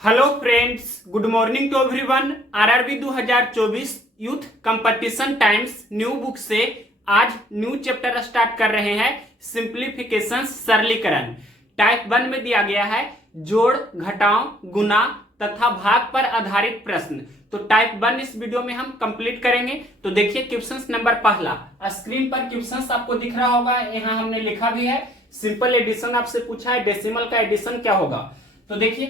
Hello friends, good morning to everyone. RRB 2024 youth competition times new book से आज new chapter start कर रहे हैं। सिंप्लीफिकेशन, सरलीकरण। टाइप 1 में दिया गया है जोड़, घटाव, गुना तथा भाग पर आधारित प्रश्न। तो टाइप 1 इस वीडियो में हम कंप्लीट करेंगे। तो देखिए क्वेश्चन नंबर पहला, स्क्रीन पर क्वेश्चन आपको दिख रहा होगा, यहाँ हमने लिखा भी है। सिंपल एडिशन आपसे पूछा है, डेसिमल का एडिशन क्या होगा। तो देखिए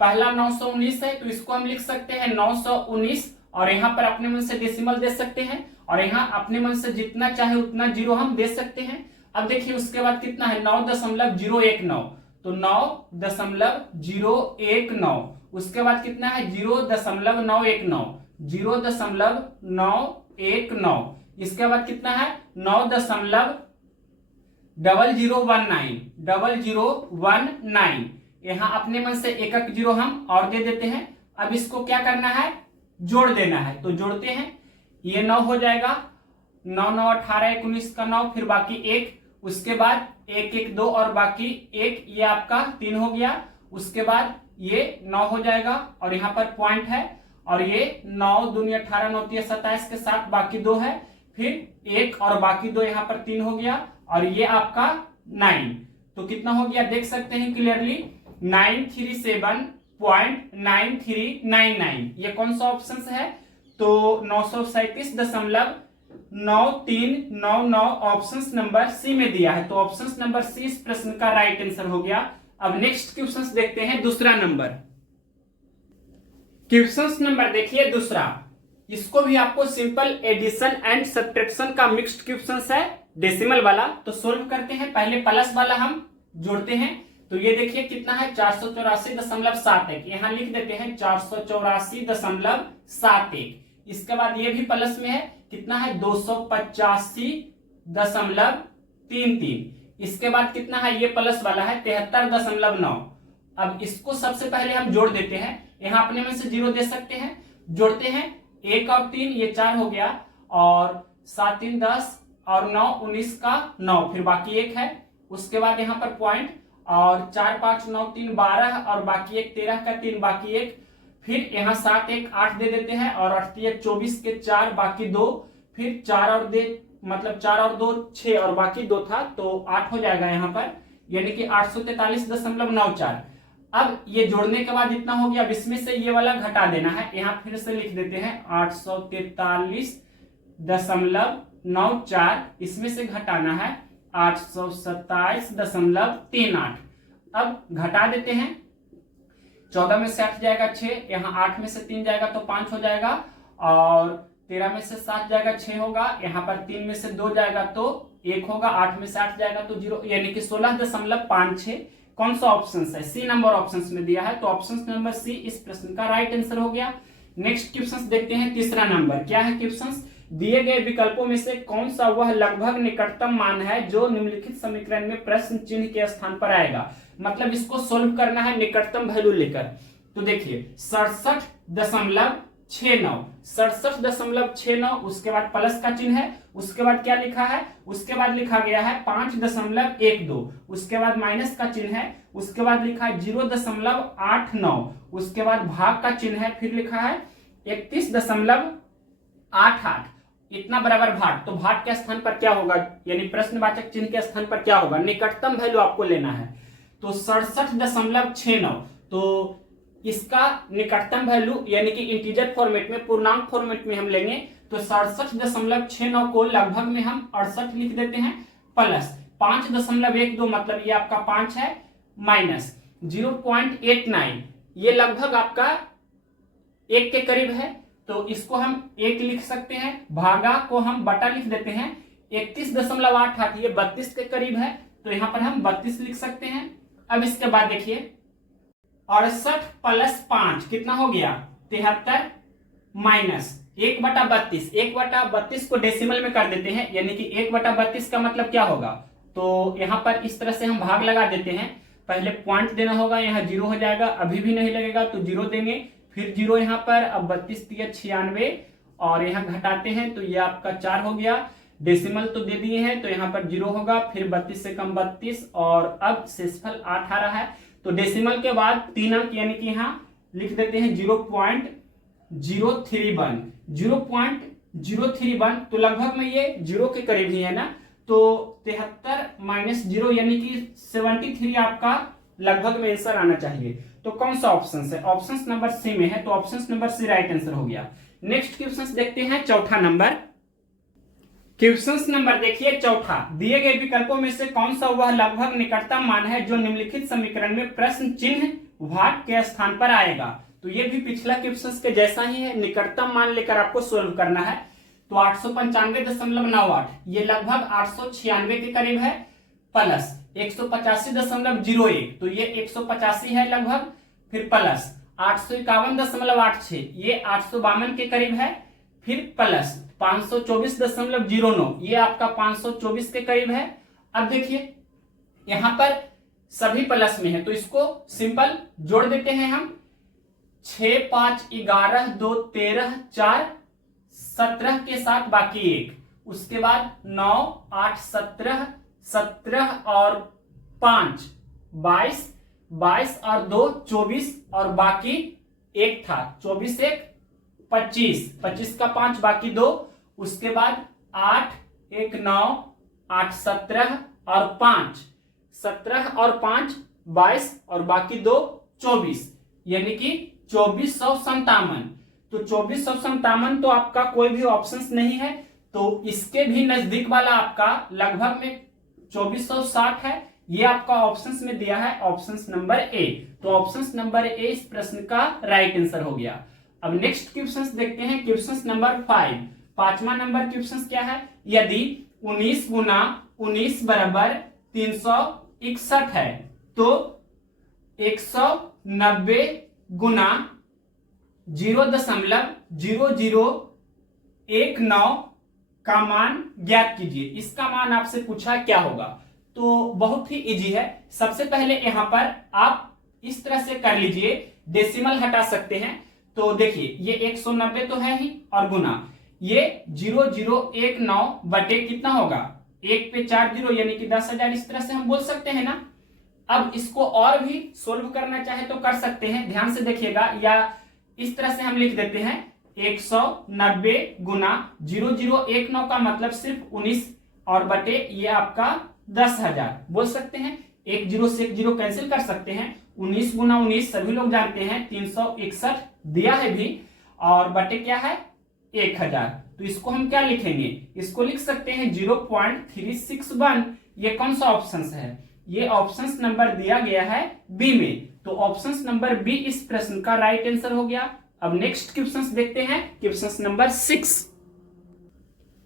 पहला 919 है, तो इसको हम लिख सकते हैं 919, और यहाँ पर अपने मन से डेसिमल दे सकते हैं, और यहाँ अपने मन से जितना चाहे उतना जीरो हम दे सकते हैं। अब देखिए उसके बाद कितना है 9.019, तो 9.019। उसके बाद कितना है 0.919, 0.919। इसके बाद कितना है 9.0019, यहां अपने मन से एक एक जीरो हम और दे देते हैं। अब इसको क्या करना है, जोड़ देना है, तो जोड़ते हैं। ये 9 हो जाएगा, 9 9 18 19 का 9, फिर बाकी 1, उसके बाद 1 1 2 और बाकी 1, ये आपका 3 हो गया। उसके बाद ये 9 हो जाएगा और यहाँ पर पॉइंट है, और ये 9 दूनी 18 9 3 27 के साथ बाकी 2 है, फिर 1 और बाकी 2, यहाँ पर 3 हो गया, और ये आपका 9। तो कितना हो गया देख सकते हैं क्लियरली, 937.9399। ये कौन सा ऑप्शन है, तो 937.9399 ऑप्शन नंबर सी में दिया है। तो ऑप्शन नंबर सी इस प्रश्न का राइट आंसर हो गया। अब नेक्स्ट क्वेश्चन देखते हैं, दूसरा नंबर। क्वेश्चन नंबर देखिए दूसरा, इसको भी आपको सिंपल एडिशन एंड सब्ट्रैक्शन का मिक्स्ड क्वेश्चन है, डेसिमल वाला। तो सोल्व करते हैं। पहले प्लस वाला हम जोड़ते हैं, तो ये देखिए कितना है 484.71, यहां लिख देते हैं 484.71। इसके बाद ये भी प्लस में है, कितना है 285.33। इसके बाद कितना है, ये प्लस वाला है 73.9। अब इसको सबसे पहले हम जोड़ देते हैं, यहां अपने में से जीरो दे सकते हैं। जोड़ते हैं 1 और 3, ये 4 हो गया, और 7 3 10 और 9 19 का 9, फिर बाकी 1 है। उसके बाद यहाँ पर पॉइंट, और 4 5 9 3 12 और बाकी 1 13 का 3 बाकी 1, फिर यहाँ 7 1 8 दे देते हैं, और 8 3 24 के 4 बाकी 2, फिर 4 और 2 6 और बाकी 2 था, तो 8 हो जाएगा यहाँ पर, यानी कि 843.94। अब ये जोड़ने के बाद इतना हो गया। अब इसमें से ये वाला घटा देना है, यहाँ फिर से लिख देते हैं 843.94, इसमें से घटाना है 827.38। अब घटा देते हैं, 14 में से 8 जाएगा 6, यहाँ 8 में से 3 जाएगा तो 5 हो जाएगा, और 13 में से 7 जाएगा 6 होगा, यहाँ पर 3 में से 2 जाएगा तो 1 होगा, 8 में से 8 जाएगा तो 0, यानी कि 16.56। कौन सा ऑप्शन है, सी नंबर ऑप्शन में दिया है। तो ऑप्शन नंबर सी इस प्रश्न का राइट आंसर हो गया। नेक्स्ट क्वेश्चन देखते हैं, तीसरा नंबर। क्या है क्वेश्चन, दिए गए विकल्पों में से कौन सा वह लगभग निकटतम मान है जो निम्नलिखित समीकरण में प्रश्न चिन्ह के स्थान पर आएगा। मतलब इसको सोल्व करना है निकटतम वैल्यू लेकर। तो देखिए 67.69, उसके बाद प्लस का चिन्ह है, उसके बाद क्या लिखा है, उसके बाद लिखा गया है 5.12, उसके बाद माइनस का चिन्ह है, उसके बाद लिखा है 0.89, उसके बाद भाग का चिन्ह है, फिर लिखा है 31.88, इतना बराबर भाग। तो भाग के स्थान पर क्या होगा, यानी प्रश्नवाचक चिन्ह के स्थान पर क्या होगा, निकटतम वैल्यू आपको लेना है। तो 67.69, तो इसका निकटतम वैल्यू यानी कि इंटीजर फॉर्मेट में, पूर्णांक फॉर्मेट में हम लेंगे, तो 67.69 को लगभग में हम 68 लिख देते हैं, प्लस 5.12, मतलब ये आपका 5 है, माइनस 0.89, ये लगभग आपका 1 के करीब है, तो इसको हम 1 लिख सकते हैं, भागा को हम बटा लिख देते हैं, 31.88, ये 32 के करीब है, तो यहां पर हम 32 लिख सकते हैं। अब इसके बाद देखिए 68 प्लस 5 कितना हो गया 73, माइनस 1/32, 1/32 को डेसिमल में कर देते हैं, यानी कि 1/32 का मतलब क्या होगा, तो यहां पर इस तरह से हम भाग लगा देते हैं। पहले पॉइंट देना होगा, यहाँ 0 हो जाएगा, अभी भी नहीं लगेगा तो 0 देंगे, फिर 0 यहाँ पर, अब 32 96, और यहाँ घटाते हैं तो ये आपका 4 हो गया। डेसिमल तो दे दिए हैं, तो यहाँ पर 0 होगा, फिर 32 से कम 32, और अब शेषफल 8 आ रहा है। तो डेसिमल के बाद 3 अंक यानी कि यहाँ लिख देते हैं 0.031। 0.031 तो लगभग में ये 0 के करीब ही है ना, तो 73 माइनस 0 यानी कि 73 आपका लगभग में आंसर आना चाहिए। तो कौन सा ऑप्शन है? ऑप्शन नंबर सी में है, तो option number C right answer हो गया। नेक्स्ट क्वेश्चन देखते हैं चौथा नंबर। क्वेश्चन नंबर देखिए चौथा, दिए गए विकल्पों में से कौन सा वह लगभग निकटतम मान है जो निम्नलिखित समीकरण में प्रश्न चिन्ह भाग के स्थान पर आएगा। तो ये भी पिछला क्वेश्चन के जैसा ही है, निकटतम मान लेकर आपको सोल्व करना है। तो 895.98 ये लगभग 896 के करीब है, प्लस 185.01 तो ये 185 है लगभग, फिर प्लस 851.86 ये 852 के करीब है, फिर प्लस 524.09 ये आपका 524 के करीब है। अब देखिए यहां पर सभी प्लस में है, तो इसको सिंपल जोड़ देते हैं हम। 6 5 11 2 13 4 17 के साथ बाकी 1, उसके बाद 9 8 17 17 और 5 22 22 और 2 24 और बाकी 1 था, 24 1 25 25 का 5 बाकी 2, उसके बाद 8 1 9 8 17 और 5 17 और 5 22 और बाकी 2 24 यानी कि 2457। तो 2457 तो आपका कोई भी ऑप्शंस नहीं है, तो इसके भी नजदीक वाला आपका लगभग में 2460 है, ये आपका ऑप्शंस में दिया है ऑप्शंस नंबर ए। तो ऑप्शंस नंबर ए इस प्रश्न का राइट आंसर हो गया। अब नेक्स्ट क्वेश्चन देखते हैं, क्वेश्चन नंबर 5। पांचवा नंबर क्वेश्चन क्या है, यदि 19 गुना 19 बराबर 361 है तो 190 गुना 0.0019 का मान ज्ञात कीजिए। इसका मान आपसे पूछा क्या होगा, तो बहुत ही इजी है। सबसे पहले यहां पर आप इस तरह से कर लीजिए, डेसिमल हटा सकते हैं। तो देखिए ये 190 तो है ही, और गुना ये 0019 बटे कितना होगा, 1 पे 4 जीरो यानी कि 10,000, इस तरह से हम बोल सकते हैं ना। अब इसको और भी सोल्व करना चाहे तो कर सकते हैं, ध्यान से देखिएगा, या इस तरह से हम लिख देते हैं 190 गुना 0019 का मतलब सिर्फ 19 और बटे ये आपका 10,000 बोल सकते हैं। एक जीरो से एक जीरो कैंसिल कर सकते हैं। 19 गुना 19 सभी लोग जानते हैं 361 दिया है भी, और बटे क्या है 1000। तो इसको हम क्या लिखेंगे, इसको लिख सकते हैं 0.361। ये कौन सा ऑप्शन है, ये ऑप्शन नंबर दिया गया है बी में। तो ऑप्शन नंबर बी इस प्रश्न का राइट आंसर हो गया। अब नेक्स्ट क्वेश्चन देखते हैं, क्वेश्चन नंबर 6।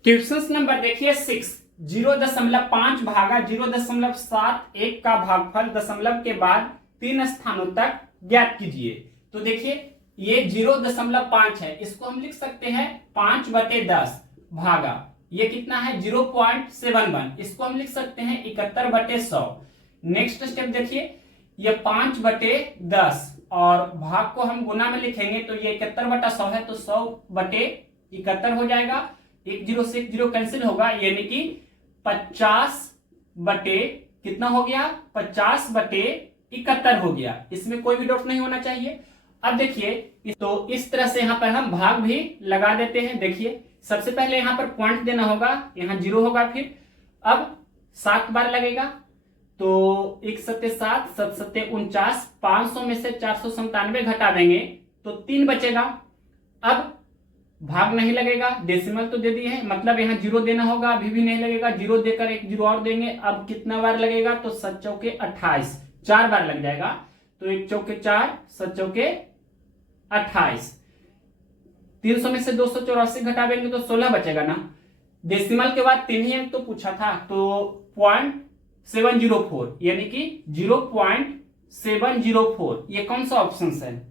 क्वेश्चन नंबर देखिए 6, 0.5 भागा 0.71 का भागफल दशमलव के बाद 3 स्थानों तक ज्ञात कीजिए। तो देखिए ये 0.5 है, इसको हम लिख सकते हैं 5/10 भागा ये कितना है 0.71, इसको हम लिख सकते हैं 71/100। नेक्स्ट स्टेप देखिए, ये 5/10 और भाग को हम गुना में लिखेंगे तो ये 71/100 है, तो 100/71 हो जाएगा। एक जीरो से एक जीरो कैंसिल होगा, यानी कि 50 बटे कितना हो गया, 50/71 हो गया। इसमें कोई भी डाउट नहीं होना चाहिए। अब देखिए तो इस तरह से यहाँ पर हम भाग भी लगा देते हैं। देखिए सबसे पहले यहाँ पर पॉइंट देना होगा, यहाँ 0 होगा, फिर अब 7 बार लगेगा, तो 1 7 7 7 7 49, 500 में से 497 घटा देंगे तो 3 बचेगा। अब भाग नहीं लगेगा, डेसिमल तो दे दिए हैं, मतलब यहाँ 0 देना होगा, अभी भी नहीं लगेगा, 0 देकर एक 0 और देंगे। अब कितना बार लगेगा, तो 7 चौके 28, 4 बार लग जाएगा, तो 1 चौके 4, 7 चौके 28। 300 में से 284 घटावेंगे तो 16 बचेगा ना। डेसिमल के बाद 3 ही अंक तो पूछा था, तो 0.704 यानी कि 0.704 ये कौन सा ऑप्शन है,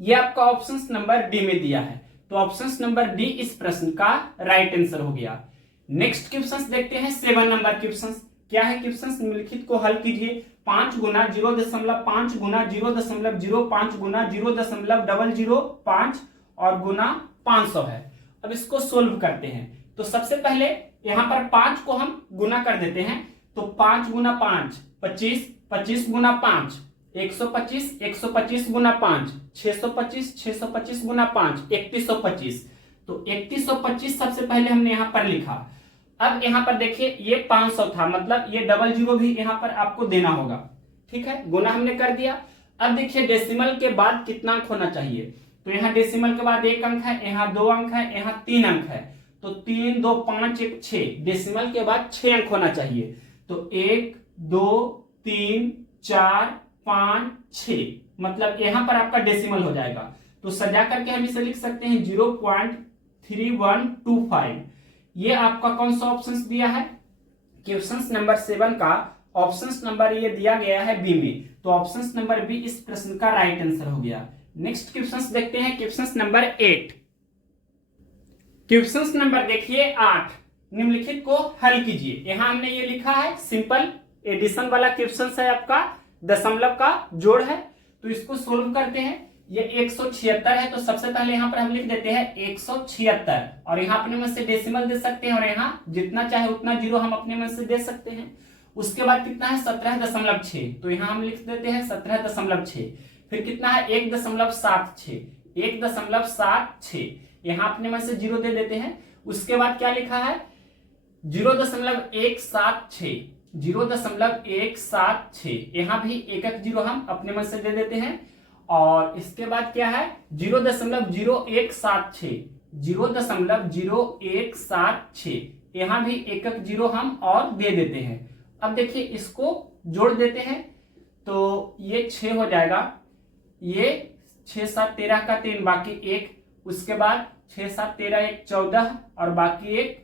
ये आपका ऑप्शन नंबर डी में दिया है। तो ऑप्शन नंबर डी इस प्रश्न का राइट आंसर हो गया। नेक्स्ट क्वेश्चन देखते हैं 7 नंबर क्वेश्चन। क्या है क्वेश्चन, निम्नलिखित को हल कीजिए। 5 गुना 0.5 गुना 0.05 गुना 0.005 और गुना 500 है। अब इसको सोल्व करते हैं। तो सबसे पहले यहां पर 5 को हम गुना कर देते हैं, तो 5 गुना 5 25, 25 गुना 5 125, 125 गुना 5, 625, 625 गुना 5, 3125। तो 3125 सबसे पहले हमने यहां पर लिखा। अब यहां पर देखिए ये 500 था, मतलब ये डबल जीरो भी यहां पर आपको देना होगा। ठीक है, गुना हमने कर दिया। अब देखिए डेसिमल के बाद कितना अंक होना चाहिए। तो यहाँ डेसिमल के बाद 1 अंक है, यहाँ 2 अंक है, यहाँ 3 अंक है। तो 3, 2, 5, 1, 6। डेसिमल के बाद 6 अंक होना चाहिए। तो 1, 2, 3, 4, 5, 6, मतलब यहां पर आपका डेसिमल हो जाएगा। तो सजा करके हम इसे लिख सकते हैं 0.3125। ये आपका कौन सा ऑप्शन दिया है? क्वेश्चन नंबर 7 का ऑप्शन नंबर ये दिया गया है बी में। तो ऑप्शन नंबर बी इस प्रश्न का राइट आंसर हो गया। नेक्स्ट क्वेश्चन देखते हैं, क्वेश्चन नंबर 8। क्वेश्चन नंबर देखिए 8, निम्नलिखित को हल कीजिए। यहां हमने ये लिखा है सिंपल एडिशन वाला क्वेश्चन है, आपका दशमलव का जोड़ है। तो इसको सोल्व करते हैं। ये 176 है, तो सबसे पहले यहां पर हम लिख देते हैं 176, और यहाँ अपने मन से डेसिमल दे सकते हैं, और यहाँ जितना चाहे उतना जीरो हम अपने मन से दे सकते हैं। उसके बाद कितना है 17.6, तो यहाँ हम लिख देते हैं 17.6। फिर कितना है 1.76, 1.76, यहाँ अपने मन से जीरो दे देते हैं। उसके बाद क्या लिखा है 0.176, 0.176, यहाँ भी एक एक जीरो हम अपने मन से दे देते हैं। और इसके बाद क्या है 0.0176, 0.0176, यहाँ भी एक एक जीरो हम और दे देते हैं। अब देखिए इसको जोड़ देते हैं, तो ये 6 हो जाएगा। ये 6, 7, 13 का 3, बाकी 1। उसके बाद 6, 7, 13, 1, 14, और बाकी 1,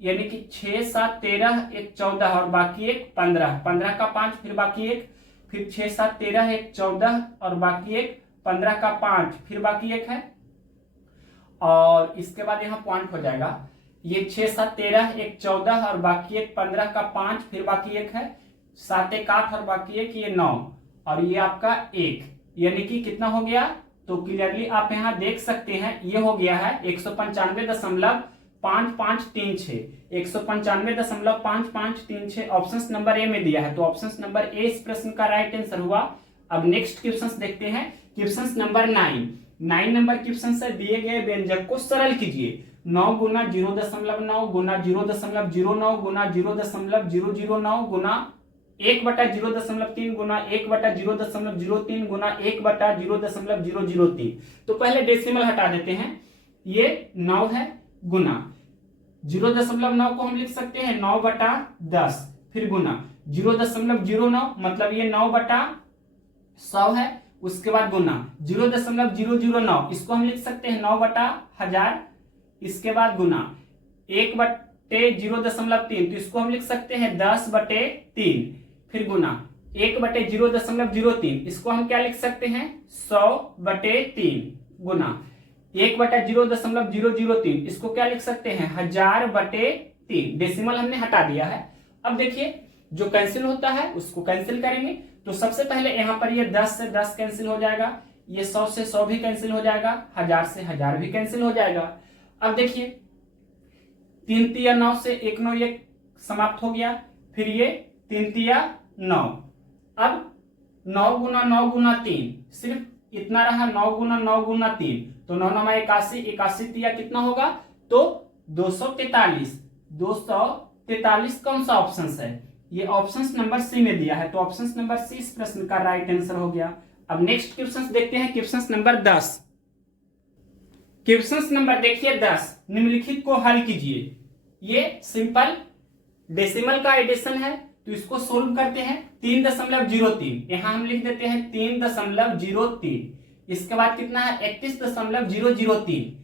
यानी कि 6, 7, 13, 1, 14, और बाकी 1, 15, 15 का 5, फिर बाकी 1, फिर 6, 7, 13, 1, 14, और बाकी 1, 15 का 5, फिर बाकी 1 है। और इसके बाद यहाँ पॉइंट हो जाएगा। ये 6, 7, 13, 1, 14, और बाकी 1, 15 का 5, फिर बाकी 1 है। 7, 1, 8, और बाकी 1, ये 9, और ये आपका 1, यानी कि कितना हो गया? तो क्लियरली आप यहाँ देख सकते हैं, ये हो गया है 195.5536, 195.5536 ऑप्शन नंबर ए में दिया है। तो ऑप्शन नंबर ए इस प्रश्न का राइट आंसर हुआ। अब नेक्स्ट क्वेश्चन देखते हैं, क्वेश्चन नंबर 9। 9 नंबर क्वेश्चन से दिए गए व्यंजक को सरल कीजिए। 9 गुना 0.9 गुना 0.09 गुना 0.009 गुना 1/0.3 गुना 1/0.03 गुना 1/0.003। तो पहले डेसिमल हटा देते हैं। ये 9 है, गुना 0.9 को हम लिख सकते हैं 9/10, फिर गुना 0.09, मतलब ये 9/100 है। उसके बाद गुना 0.009, इसको हम लिख सकते हैं 9/1000। इसके बाद गुना 1/0.3, तो इसको हम लिख सकते हैं 10/3। फिर गुना 1/0.03, इसको हम क्या लिख सकते हैं 100/3। गुना 1/0.003, इसको क्या लिख सकते हैं 1000/3। डेसिमल हमने हटा दिया है। अब देखिए जो कैंसिल होता है उसको कैंसिल करेंगे। तो सबसे पहले यहां पर ये 10 से 10 कैंसिल हो जाएगा, ये 100 से 100 भी कैंसिल हो जाएगा, 1000 से 1000 भी कैंसिल हो जाएगा। अब देखिए 3 तिया 9 से 1 9 ये समाप्त हो गया, फिर ये 3 तिया 9। अब 9 गुना 9 गुना 3, सिर्फ इतना रहा 9 गुना 9 गुना 3, तो 9 9 81, 81 तिया कितना होगा? तो 243। 243 कौन सा ऑप्शन है? ये ऑप्शन नंबर सी में दिया है। तो ऑप्शन नंबर सी इस प्रश्न का राइट आंसर हो गया। अब नेक्स्ट क्वेश्चन देखते हैं, क्वेश्चन नंबर 10। क्वेश्चन नंबर देखिए 10, निम्नलिखित को हल कीजिए। ये सिंपल डेसिमल का एडिशन है, तो इसको सोल्व करते हैं। 3.03, यहां हम लिख देते हैं 3.03। इसके बाद कितना है 31.003,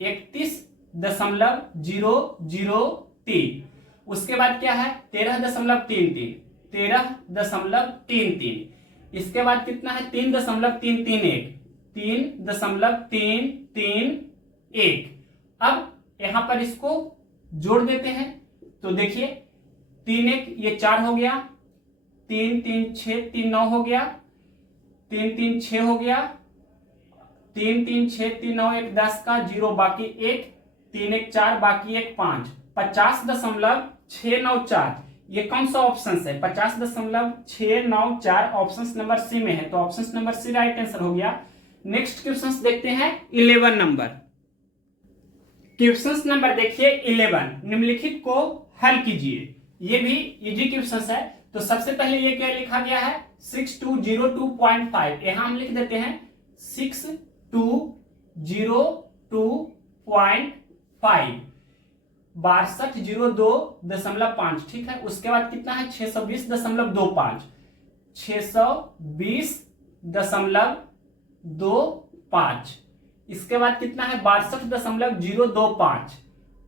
31.003। उसके बाद क्या है 13.33, 13.33। इसके बाद कितना है 3.331, 3.331। अब यहां पर इसको जोड़ देते हैं। तो देखिए 3 1 ये 4 हो गया, 3 3 6 3 9 हो गया, 3 3 6 हो गया, 3 3 6 3 9 1 10 का 0 बाकी 1, 3 1 4 बाकी 1 5, 50.694। ये कौन सा ऑप्शन है? 50.694 ऑप्शन नंबर सी में है, तो option number C right answer हो गया। नेक्स्ट क्वेश्चन देखते हैं 11 नंबर। क्वेश्चन नंबर देखिए 11, निम्नलिखित को हल कीजिए। ये भी इजी क्वेश्चन है। तो सबसे पहले ये क्या लिखा गया है? 6202.5, यहां हम लिख देते हैं 6202.5, 6202.5, ठीक है। उसके बाद कितना है? 620.25, 620.25। इसके बाद कितना है? 62.025,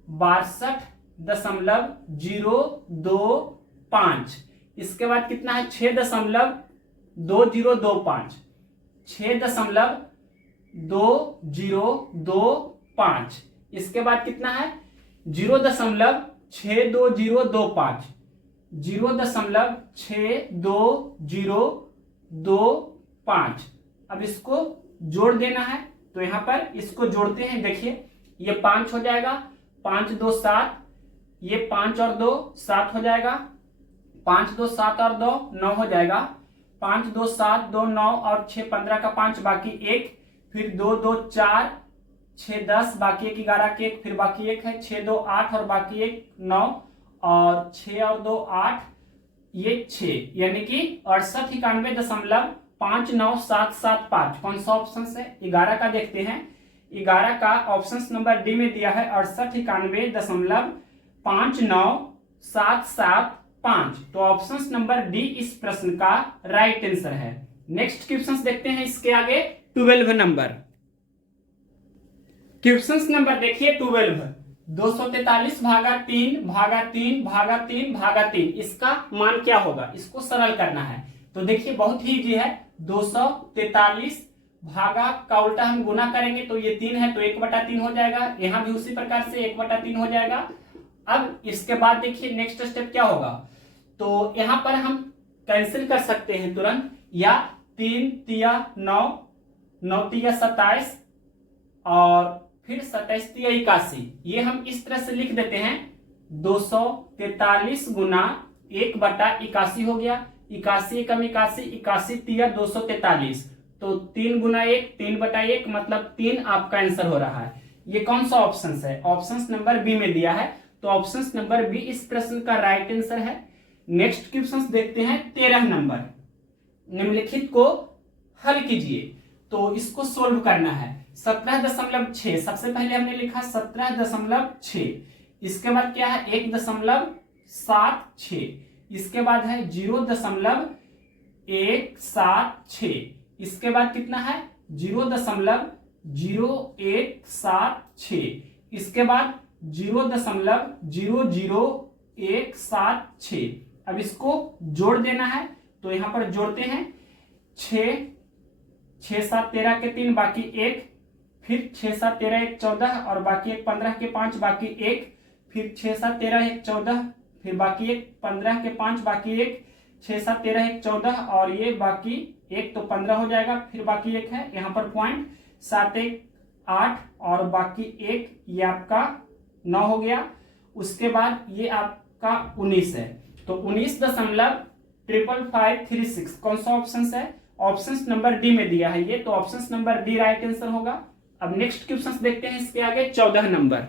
62.025। इसके बाद कितना है? 6.2025, 6.2025। इसके बाद कितना है? 0.62025, 0.62025। अब इसको जोड़ देना है, तो यहां पर इसको जोड़ते हैं। देखिए ये 5 हो जाएगा, 5 2 7, ये 5 और 2 7 हो जाएगा, 5 2 7 और 2 9 हो जाएगा, 5 2 7 2 9 और 6 15 का 5 बाकी 1, फिर 2 2 4 6 10 बाकी 1 11 के 1, फिर बाकी 1 है 6 2 8 और बाकी 1 9, और 6 और 2 8, ये 6, यानी कि 6891.5975। कौन सा ऑप्शन है? 11 का देखते हैं। 11 का ऑप्शन नंबर डी में दिया है 6891.59775। तो ऑप्शन नंबर डी इस प्रश्न का राइट आंसर है। नेक्स्ट क्वेश्चन देखते हैं इसके आगे 12 नंबर। क्वेश्चन नंबर देखिए 12, 243 भागा 3 भागा 3 भागा 3 भागा 3, इसका मान क्या होगा? इसको सरल करना है। तो देखिए बहुत ही इजी है। 243 भागा का उल्टा हम गुना करेंगे, तो ये 3 है तो 1/3 हो जाएगा। यहां भी उसी प्रकार से 1/3 हो जाएगा। अब इसके बाद देखिए नेक्स्ट स्टेप क्या होगा? तो यहां पर हम कैंसिल कर सकते हैं तुरंत, या 3 तिया 9, 9 तिया 27, और फिर 27 तिया 81। ये हम इस तरह से लिख देते हैं। 243 गुना 1/81 हो गया, 81 कम 81, 81 तिया 243, तो 3 गुना 1 3/1, मतलब 3 आपका आंसर हो रहा है। ये कौन सा ऑप्शन है? ऑप्शन नंबर बी में दिया है, तो ऑप्शन नंबर बी इस प्रश्न का राइट आंसर है। नेक्स्ट क्वेश्चन देखते हैं 13 नंबर। निम्नलिखित को हल कीजिए। तो इसको सोल्व करना है। 17.6, सबसे पहले हमने लिखा 17.6, इसके बाद क्या है? 1.76, इसके बाद है 0.176, इसके बाद कितना है? 0.0176, इसके बाद 0.00176। अब इसको जोड़ देना है, तो यहां पर जोड़ते हैं 6 7 13 के 3 बाकी 1, फिर 6 7 13 1 14 और बाकी 1 15 के 5 बाकी 1, फिर 6 7 13 1 14, फिर बाकी 1 15 के 5 बाकी 1, 6 7 13 1 14 और ये बाकी 1, तो 15 हो जाएगा। फिर बाकी 1 है यहाँ पर पॉइंट, 7 1 8 और बाकी 1, ये आपका 9 हो गया। उसके बाद ये आपका 19 है, तो 19.55536 कौन सा ऑप्शन है? ऑप्शन नंबर डी में दिया है ये, तो option number D right answer होगा। अब नेक्स्ट क्वेश्चन देखते हैं इसके आगे 14 नंबर।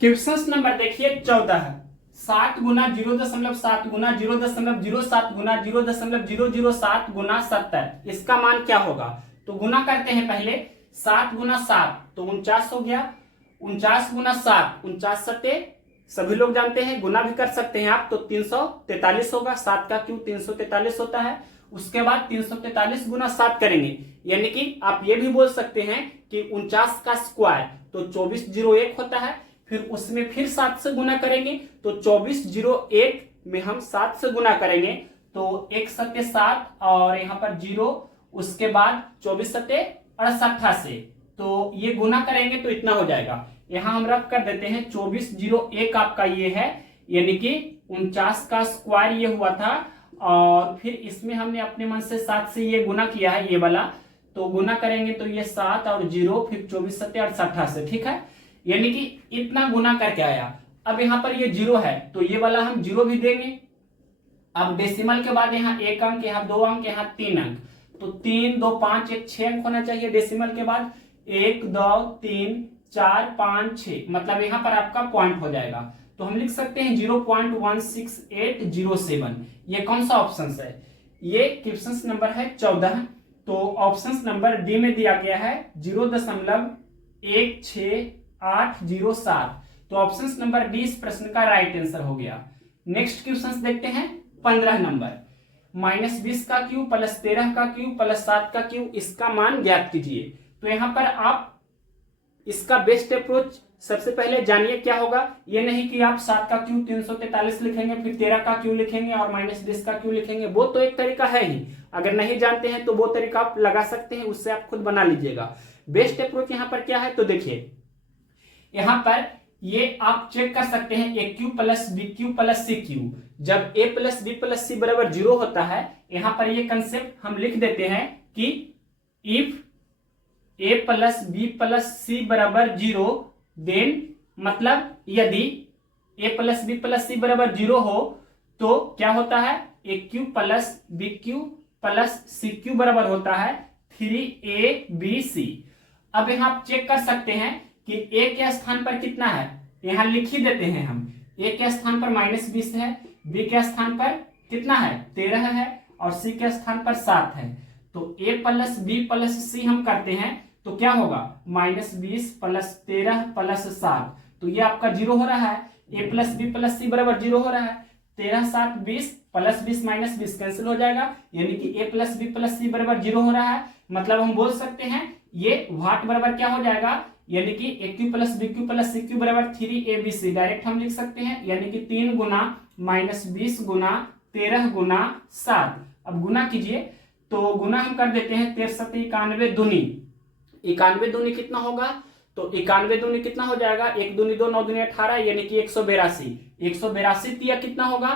क्वेश्चन नंबर देखिए 14, 7 गुना 0.7 गुना 0.07 गुना 0.007 गुना 70, इसका मान क्या होगा? तो गुना करते हैं पहले। 7 गुना 7 तो 49 हो गया, 49 गुना 7 49 सत्ते, सभी लोग जानते हैं, गुना भी कर सकते हैं आप, तो 343 होगा। 7 का क्यूब 343 होता है। उसके बाद 343 गुना 7 करेंगे, यानी कि आप ये भी बोल सकते हैं कि 49 का स्क्वायर, तो 2401 होता है। फिर उसमें फिर 7 से गुना करेंगे, तो 2401 में हम 7 से गुना करेंगे, तो 1 सत्ते 7 और यहाँ पर 0, उसके बाद 24 सत्ते 68 से, तो ये गुना करेंगे तो इतना हो जाएगा। यहाँ हम रफ कर देते हैं, 2401 आपका ये है, यानी कि 49 का स्क्वायर ये हुआ था, और फिर इसमें हमने अपने मन से 7 से ये गुना किया है, ये वाला, तो गुना करेंगे तो ये 7 और 0, फिर 24 सत्ते 68 से, ठीक है। यानी कि इतना गुना करके आया। अब यहाँ पर ये 0 है तो ये वाला हम 0 भी देंगे। अब डेसिमल के बाद यहाँ 1 अंक, यहाँ 2 अंक, यहाँ 3 अंक, तो 3 2 5 1 6 अंक होना चाहिए डेसिमल के बाद। 1 2 3 4 5 6, मतलब यहाँ पर आपका पॉइंट हो जाएगा। तो हम लिख सकते हैं 0.16807। ये कौन सा ऑप्शन है? ये क्वेश्चन नंबर है 14। तो ऑप्शन नंबर डी में दिया गया है 0.16807। तो ऑप्शन नंबर डी इस प्रश्न का राइट आंसर हो गया। नेक्स्ट क्वेश्चन देखते हैं 15 नंबर। -20 का क्यूब प्लस 13 का क्यूब प्लस 7 का क्यूब, इसका मान ज्ञात कीजिए। तो यहाँ पर आप इसका बेस्ट अप्रोच सबसे पहले जानिए क्या होगा। ये नहीं कि आप 7 का क्यूब 343 लिखेंगे, फिर 13 का क्यूब लिखेंगे और -20 का क्यूब लिखेंगे, वो तो एक तरीका है ही। अगर नहीं जानते हैं तो वो तरीका आप लगा सकते हैं, उससे आप खुद बना लीजिएगा। बेस्ट अप्रोच यहाँ पर क्या है, तो देखिए यहाँ पर ये आप चेक कर सकते हैं A cube plus B cube plus C cube. जब a plus B plus C बराबर 0 होता है, यहाँ पर ये कंसेप्ट हम लिख देते हैं कि if a plus B plus C बराबर 0 देन, मतलब यदि a plus B plus C बराबर 0 हो तो क्या होता है, A cube plus B cube plus C cube बराबर होता है 3abc। अब यहाँ आप चेक कर सकते हैं कि a के स्थान पर कितना है, यहाँ लिख ही देते हैं हम। a के स्थान पर -20 है, b के स्थान पर कितना है 13 है और c के स्थान पर 7 है। तो a प्लस बी प्लस सी हम करते हैं तो क्या होगा, -20 प्लस 13 प्लस 7, तो ये आपका 0 हो रहा है। a plus B plus C बराबर 0 हो रहा है। 13 7 20 प्लस 20 माइनस 20 कैंसिल हो जाएगा, यानी कि a plus B plus C बराबर 0 हो रहा है। मतलब हम बोल सकते हैं ये वाट बराबर क्या हो जाएगा, यानी कि A cube plus B cube plus C cube बराबर 3abc। डायरेक्ट हम लिख सकते हैं, यानी कि 3 गुना -20 गुना 13 गुना 7। अब गुना कीजिए तो गुना हम कर देते हैं 13 7 91 दूनी। 91 दूनी कितना होगा, तो 91 दूनी कितना हो जाएगा, 1 दूनी 2 9 दूनी 18, यानी कि 182। 182 तिया कितना होगा,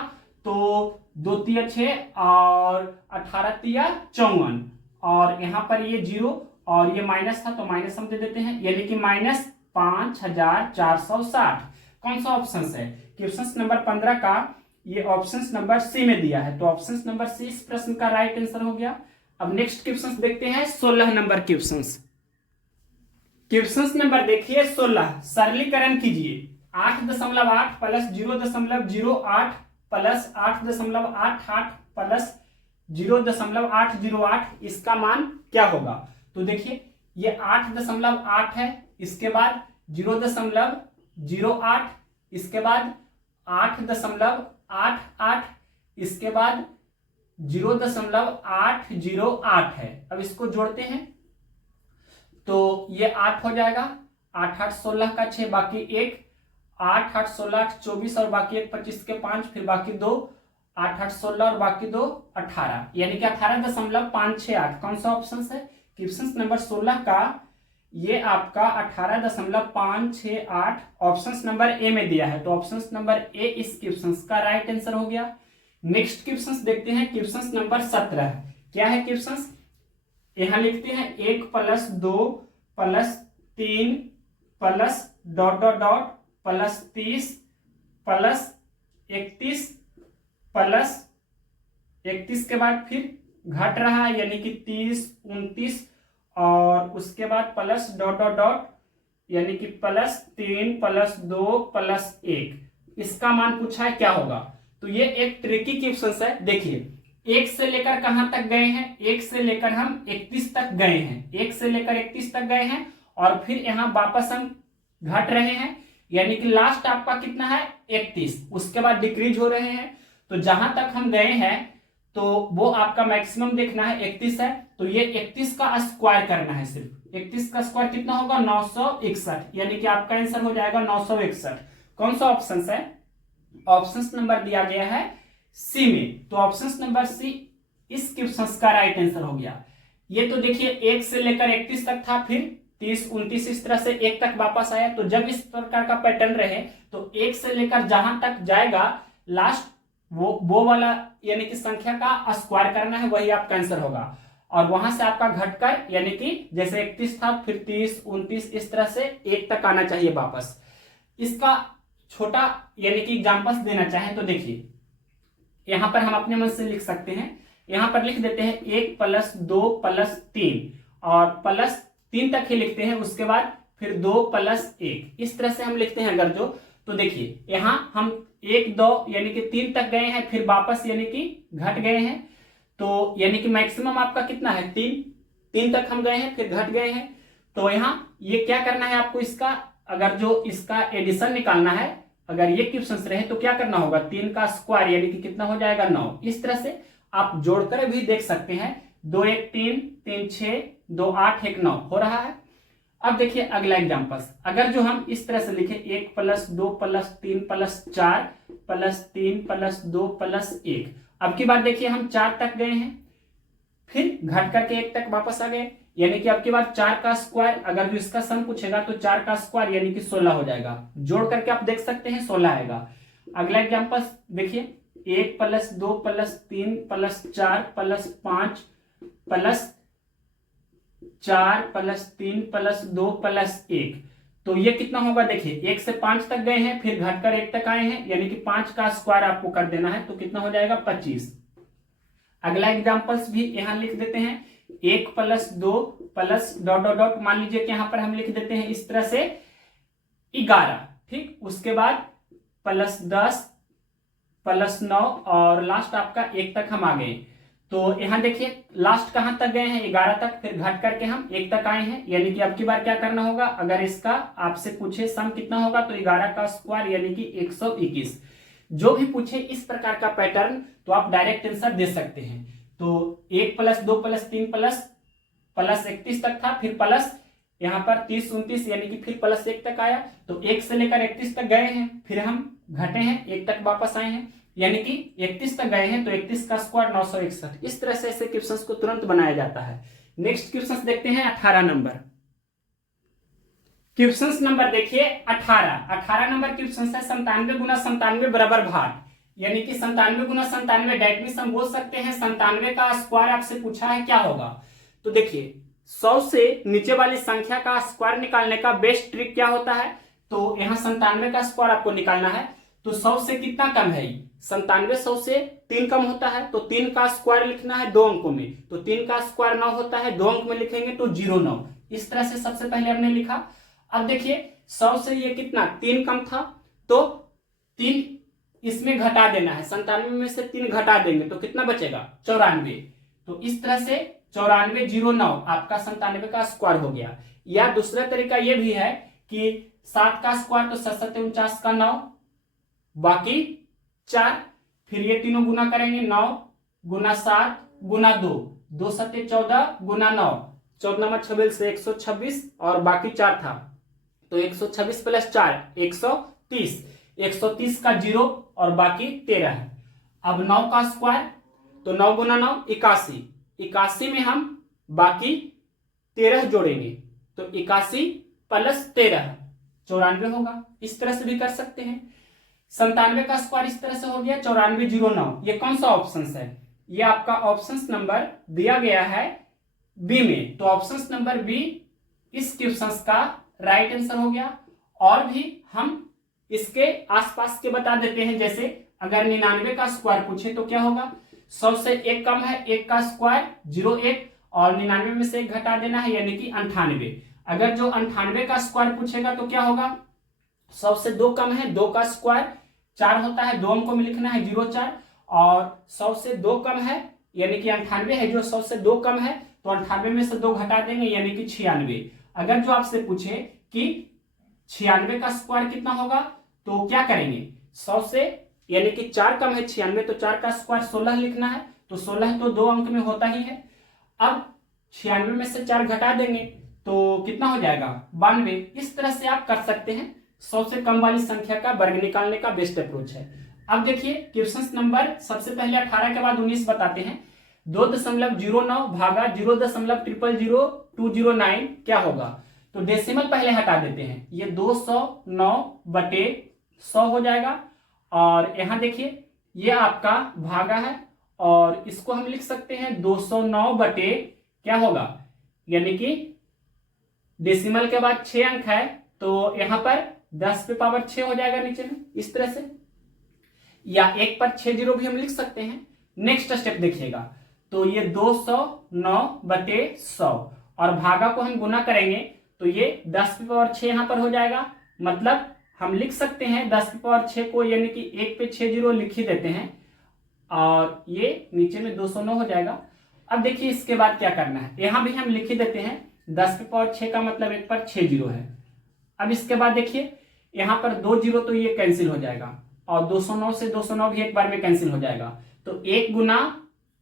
तो 2 तिया 6 और 18 तिया 54, और यहाँ पर ये 0 और ये माइनस था तो माइनस हम दे देते हैं, यानी कि -5460। कौन सा ऑप्शन है, क्वेश्चन नंबर 15 का ये ऑप्शन नंबर सी में दिया है। तो ऑप्शन नंबर सी इस प्रश्न का राइट आंसर हो गया। अब नेक्स्ट क्वेश्चन देखते हैं 16 नंबर क्वेश्चन। क्वेश्चन नंबर देखिए 16, सरलीकरण कीजिए। 8.8 प्लस 0.08 प्लस 8.88 प्लस 0.808, इसका मान क्या होगा। तो देखिए ये 8.8 है, इसके बाद 0.08, इसके बाद 8.88, इसके बाद 0.808 है। अब इसको जोड़ते हैं तो ये 8 हो जाएगा। 8 8 16 का 6 बाकी 1, 8 8 16 8 24 और बाकी 1 25 के 5, फिर बाकी 2, 8 8 16 और बाकी 2 18, यानी कि 18.568। कौन सा ऑप्शन है, क्वेश्चन नंबर 16 का ये आपका 18.568 ऑप्शन नंबर ए में दिया है। तो ऑप्शन नंबर ए इस क्वेश्चन का राइट आंसर हो गया। नेक्स्ट क्वेश्चन देखते हैं क्वेश्चन नंबर 17। क्या है क्वेश्चन, यहां लिखते हैं 1 plus 2 plus 3 plus dot dot dot plus 30 plus 31 plus 31 के बाद फिर घट रहा है, यानी कि 30 29 और उसके बाद प्लस डॉट डॉट डॉट, यानी कि +3 +2 +1, इसका मान पूछा है क्या होगा। तो ये एक ट्रिकी क्वेश्चन है। देखिए 1 से लेकर कहां तक गए हैं, 1 से लेकर हम 31 तक गए हैं, 1 से लेकर 31 तक गए हैं और फिर यहां वापस हम घट रहे हैं, यानी कि लास्ट आपका कितना है 31, उसके बाद डिक्रीज हो रहे हैं। तो जहां तक हम गए हैं तो वो आपका मैक्सिमम देखना है 31 है, तो ये 31 का स्क्वायर करना है। सिर्फ 31 का स्क्वायर कितना होगा 961, यानी कि आपका आंसर हो जाएगा 961। कौन सा ऑप्शन है, ऑप्शन नंबर दिया गया है सी में। तो ऑप्शन नंबर सी इस क्वेश्चन का राइट आंसर हो गया। ये तो देखिए 1 से लेकर 31 तक था, फिर 30 29 इस तरह से 1 तक वापस आया। तो जब इस प्रकार का पैटर्न रहे तो 1 से लेकर जहां तक जाएगा लास्ट वो वाला यानी कि संख्या का स्क्वायर करना है, वही आपका आंसर होगा। और वहां से आपका घटकर, यानी कि जैसे 31 था फिर 30 29 इस तरह से 1 तक आना चाहिए वापस। इसका छोटा यानी कि एग्जाम्पल्स देना चाहें तो देखिए यहां पर हम अपने मन से लिख सकते हैं। यहां पर लिख देते हैं 1 + 2 + 3 और +3 तक ही लिखते हैं, उसके बाद फिर 2 + 1 इस तरह से हम लिखते हैं अगर जो। तो देखिए यहां हम 1 2 यानी कि 3 तक गए हैं, फिर वापस यानी कि घट गए हैं, तो यानी कि मैक्सिमम आपका कितना है 3 तक हम गए हैं फिर घट गए हैं। तो यहाँ ये क्या करना है आपको, इसका अगर जो इसका एडिशन निकालना है, अगर ये क्वेश्चन रहे तो क्या करना होगा 3 का स्क्वायर यानी कि कितना हो जाएगा 9। इस तरह से आप जोड़कर भी देख सकते हैं 2 1 3 3 6 2 8 1 9 हो रहा है। अब देखिए अगला एग्जांपल्स, अगर जो हम इस तरह से लिखे 1 + 2 + 3 + 4 + 3 + 2 + 1, अब की बार देखिए हम 4 तक गए हैं फिर घट करके 1 तक वापस आ गए, यानी कि अब की बार 4 का स्क्वायर, अगर जो इसका सम पूछेगा तो 4 का स्क्वायर यानी कि 16 हो जाएगा। जोड़ करके आप देख सकते हैं 16 आएगा। अगला एग्जांपल देखिए 1 + 2 + 3 + 4 + 5 + 4 + 3 + 2 + 1, तो ये कितना होगा देखिए 1 से 5 तक गए हैं फिर घटकर 1 तक आए हैं, यानी कि 5 का स्क्वायर आपको कर देना है, तो कितना हो जाएगा 25। अगला एग्जांपल्स भी यहां लिख देते हैं 1 + 2 + डॉट डॉट डॉट, मान लीजिए कि यहां पर हम लिख देते हैं इस तरह से 11, ठीक, उसके बाद +10 +9 और लास्ट आपका 1 तक हम आ गए। तो यहां देखिए लास्ट कहां तक गए हैं 11 तक, फिर घट करके हम 1 तक आए हैं, यानी कि अब की बार क्या करना होगा, अगर इसका आपसे पूछे सम कितना होगा तो 11 का स्क्वायर यानी कि 121। जो भी पूछे इस प्रकार का पैटर्न तो आप डायरेक्ट आंसर दे सकते हैं। तो 1 + 2 + 3 + 31 तक था, फिर प्लस यहाँ पर 30 29 यानी कि फिर +1 तक आया, तो 1 से लेकर 31 तक गए हैं, फिर हम घटे हैं 1 तक वापस आए हैं, यानी कि 31 तक गए हैं तो 31 का स्क्वायर 961। इस तरह से ऐसे क्वेश्चंस को तुरंत बनाया जाता है। नेक्स्ट क्वेश्चंस देखते हैं 18 नंबर। क्वेश्चंस नंबर देखिए 18 नंबर क्वेश्चन है 97 × 97 बराबर भाग, यानी कि 97 × 97 डेट मींस हम बोल सकते हैं 97 का स्क्वायर आपसे पूछा है क्या होगा। तो देखिए 100 से नीचे वाली संख्या का स्क्वायर निकालने का बेस्ट ट्रिक क्या होता है, तो यहाँ 97 का स्क्वायर आपको निकालना है। तो 100 से कितना कम है 97, 100 से 3 कम होता है, तो 3 का स्क्वायर लिखना है 2 अंकों में, तो 3 का स्क्वायर 9 होता है, 2 अंक में लिखेंगे तो 09। इस तरह से सबसे पहले हमने लिखा। अब देखिए 100 से ये कितना 3 कम था, तो 3 इसमें घटा देना है, 97 में से 3 घटा देंगे तो कितना बचेगा 94। तो इस तरह से 94 09 आपका 97 का स्क्वायर हो गया। या दूसरा तरीका ये भी है कि 7 का स्क्वायर तो 7 7 49 का 9 बाकी 4, फिर ये तीनों गुना करेंगे 9 × 7 × 2 2 7 14 × 9 14 26 से 126 और बाकी 4 था, तो 126 + 4 130, 130 का 0 और बाकी 13 है। अब 9 का स्क्वायर तो 9 × 9 81, 81 में हम बाकी 13 जोड़ेंगे तो 81 + 13 94 होगा। इस तरह से भी कर सकते हैं। 97 का स्क्वायर इस तरह से हो गया 94 09। ये कौन सा ऑप्शन है, ये आपका ऑप्शन नंबर दिया गया है बी में, तो ऑप्शन नंबर बी इस क्वेश्चन का राइट आंसर हो गया। और भी हम इसके आसपास के बता देते हैं, जैसे अगर 99 का स्क्वायर पूछे तो क्या होगा, 100 से 1 कम है, 1 का स्क्वायर 01 और 99 में से 1 घटा देना है यानी कि 98। अगर जो 98 का स्क्वायर पूछेगा तो क्या होगा, 100 से 2 कम है, 2 का स्क्वायर 4 होता है, 2 अंकों में लिखना है 04 और 100 से 2 कम है यानी कि 98 है, जो 100 से 2 कम है तो 98 में से 2 घटा देंगे यानी कि 96। अगर जो आपसे पूछे कि 96 का स्क्वायर कितना होगा तो क्या करेंगे, 100 से यानी कि 4 कम है 96 तो 4 का स्क्वायर 16 लिखना है, तो 16 तो 2 अंक में होता ही है। अब 96 में से 4 घटा देंगे तो कितना हो जाएगा 92। इस तरह से आप कर सकते हैं। 100 से कम वाली संख्या का वर्ग निकालने का बेस्ट अप्रोच है। अब देखिए क्वेश्चन नंबर सबसे पहले 18 के बाद 19 बताते हैं। 2.09 भागा 0.000209 क्या होगा, तो डेसिमल पहले हटा देते हैं, ये 209/100 हो जाएगा। और यहां देखिए ये आपका भागा है और इसको हम लिख सकते हैं 209 क्या होगा, यानी कि डेसिमल के बाद 6 अंक है तो यहां पर 10 पे पावर 6 हो जाएगा नीचे में इस तरह से, या 1 पर 6 जीरो भी हम लिख सकते हैं। नेक्स्ट स्टेप देखिएगा, तो ये 209/100 और भागा को हम गुना करेंगे तो ये 10 पे पावर 6 यहां पर हो जाएगा। मतलब हम लिख सकते हैं 10 पे पावर 6 को, यानी कि 1 पे 6 जीरो लिख ही देते हैं और ये नीचे में 209 हो जाएगा। अब देखिए इसके बाद क्या करना है, यहां भी हम लिख ही देते हैं 10 पे पावर 6 का मतलब 1 पर 6 जीरो है। अब इसके बाद देखिए यहां पर 2 जीरो तो ये कैंसिल हो जाएगा और 209 से 209 भी एक बार में कैंसिल हो जाएगा, तो 1 गुना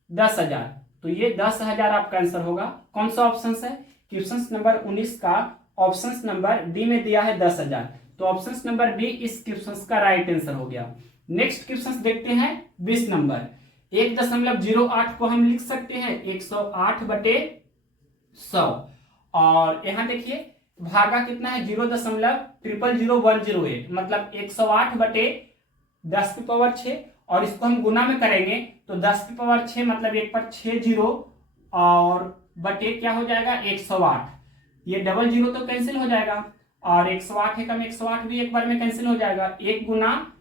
10,000, तो ये 10,000 आपका आंसर होगा। कौन सा ऑप्शन है? क्वेश्चन नंबर 19 का ऑप्शन नंबर डी में दिया है 10,000, तो ऑप्शन नंबर डी इस क्वेश्चन का राइट आंसर हो गया। नेक्स्ट क्वेश्चन देखते हैं 20 नंबर। 1.08 को हम लिख सकते हैं 108/100 और यहां देखिए भागा कितना है 0.000108, मतलब 108/10 की पावर 6 और इसको हम गुना में करेंगे तो 10 की पावर 6 मतलब 1 पर 6 जीरो और बटे क्या हो जाएगा 108, ये डबल जीरो तो कैंसिल हो जाएगा और 108 है कम 108 भी एक बार में कैंसिल हो जाएगा। 1 गुना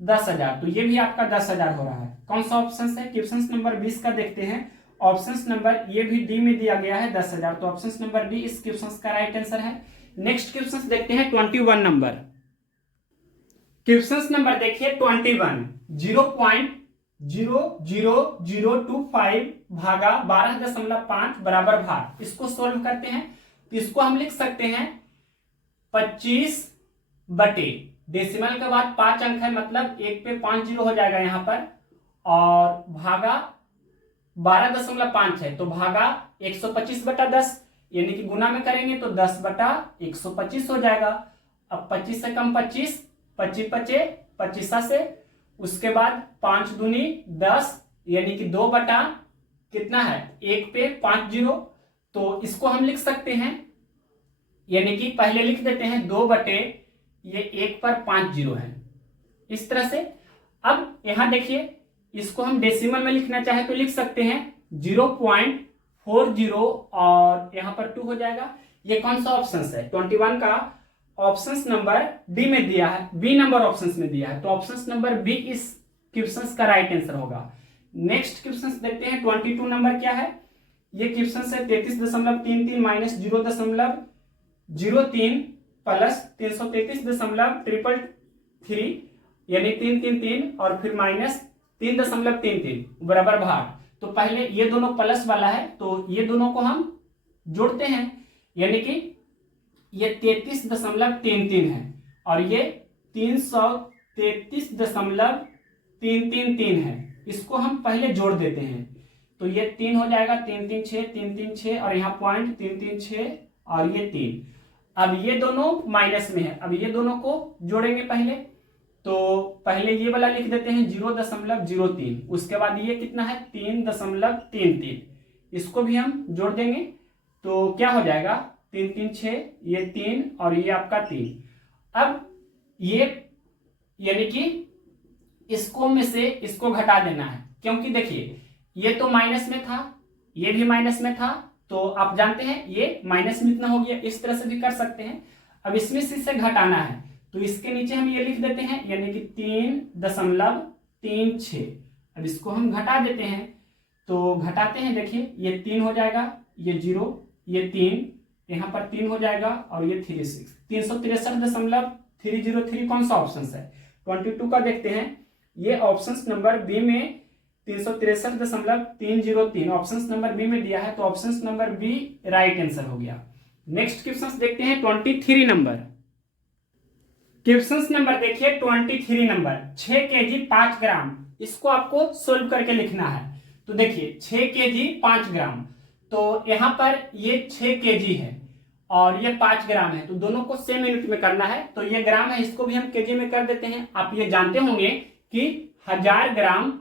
10,000, तो ये भी आपका 10,000 हो रहा है। कौन सा ऑप्शन है? क्वेश्चन नंबर 20 का देखते हैं। ऑप्शन नंबर ये भी डी में दिया गया है 10,000, तो ऑप्शन नंबर डी इस क्वेश्चन का राइट आंसर है। नेक्स्ट क्वेश्चन देखते हैं 21 नंबर। क्वेश्चन नंबर देखिए 21, 0.00025 भागा 12.5 बराबर भाग, इसको सोल्व करते हैं तो इसको हम लिख सकते हैं 25 बटे डेसिमल के बाद 5 अंक है, मतलब 1 पे 5 जीरो हो जाएगा यहां पर और भागा 12.5 है, तो भागा 125/10, यानी कि गुना में करेंगे तो 10/125 हो जाएगा। अब 25 से कम 25, 25 बचे 25 से, उसके बाद 5 दूनी 10, यानी कि 2 बटा कितना है 1 पे 5 जीरो, तो इसको हम लिख सकते हैं, यानी कि पहले लिख देते हैं 2 बटे ये 1 पर 5 जीरो है इस तरह से। अब यहां देखिए इसको हम डेसिमल में लिखना चाहे तो लिख सकते हैं 0.40 और यहां पर 2 हो जाएगा। ये कौन सा ऑप्शन है? 21 का ऑप्शन नंबर डी में दिया है, बी नंबर ऑप्शन में दिया है, तो ऑप्शन नंबर बी इस क्वेश्चन का राइट आंसर होगा। नेक्स्ट क्वेश्चन देखते हैं 22 नंबर क्या है। ये क्वेश्चन है 33.33 माइनस 0.03 प्लस 333.333 यानी 333 और फिर माइनस 3.33 बराबर भाग। तो पहले ये दोनों प्लस वाला है तो ये दोनों को हम जोड़ते हैं, यानी कि ये 33.33 है और ये 333.333 है, इसको हम पहले जोड़ देते हैं तो ये 3 हो जाएगा, 336 और यहाँ पॉइंट 336 और ये 3। अब ये दोनों माइनस में है, अब ये दोनों को जोड़ेंगे पहले, तो पहले ये वाला लिख देते हैं 0.03, उसके बाद ये कितना है 3.33, इसको भी हम जोड़ देंगे तो क्या हो जाएगा 336, ये 3 और ये आपका 3। अब ये यानी कि इसको में से इसको घटा देना है, क्योंकि देखिए ये तो माइनस में था, ये भी माइनस में था, तो आप जानते हैं ये माइनस में इतना हो गया, इस तरह से भी कर सकते हैं। अब इसमें से इसे घटाना है तो इसके नीचे हम ये लिख देते हैं, यानी कि 3.36। अब इसको हम घटा देते हैं तो घटाते हैं, देखिए ये 3 हो जाएगा, ये 0, ये 3, यहाँ पर 3 हो जाएगा और ये 36, 363.303 कौन सा ऑप्शन है? 22 का देखते हैं। ये ऑप्शन नंबर बी में 363.303 ऑप्शन नंबर बी में दिया है, तो option number B right answer हो गया। नेक्स्ट क्वेश्चन देखते हैं 23 नंबर। क्वेश्चन नंबर देखिए 23 नंबर, 6 kg 5 ग्राम, इसको आपको सोल्व करके लिखना है। तो देखिए 6 kg 5 ग्राम, तो यहां पर ये 6 kg है और ये 5 ग्राम है, तो दोनों को सेम यूनिट में करना है, तो ये ग्राम है, इसको भी हम केजी में कर देते हैं। आप ये जानते होंगे कि 1000 ग्राम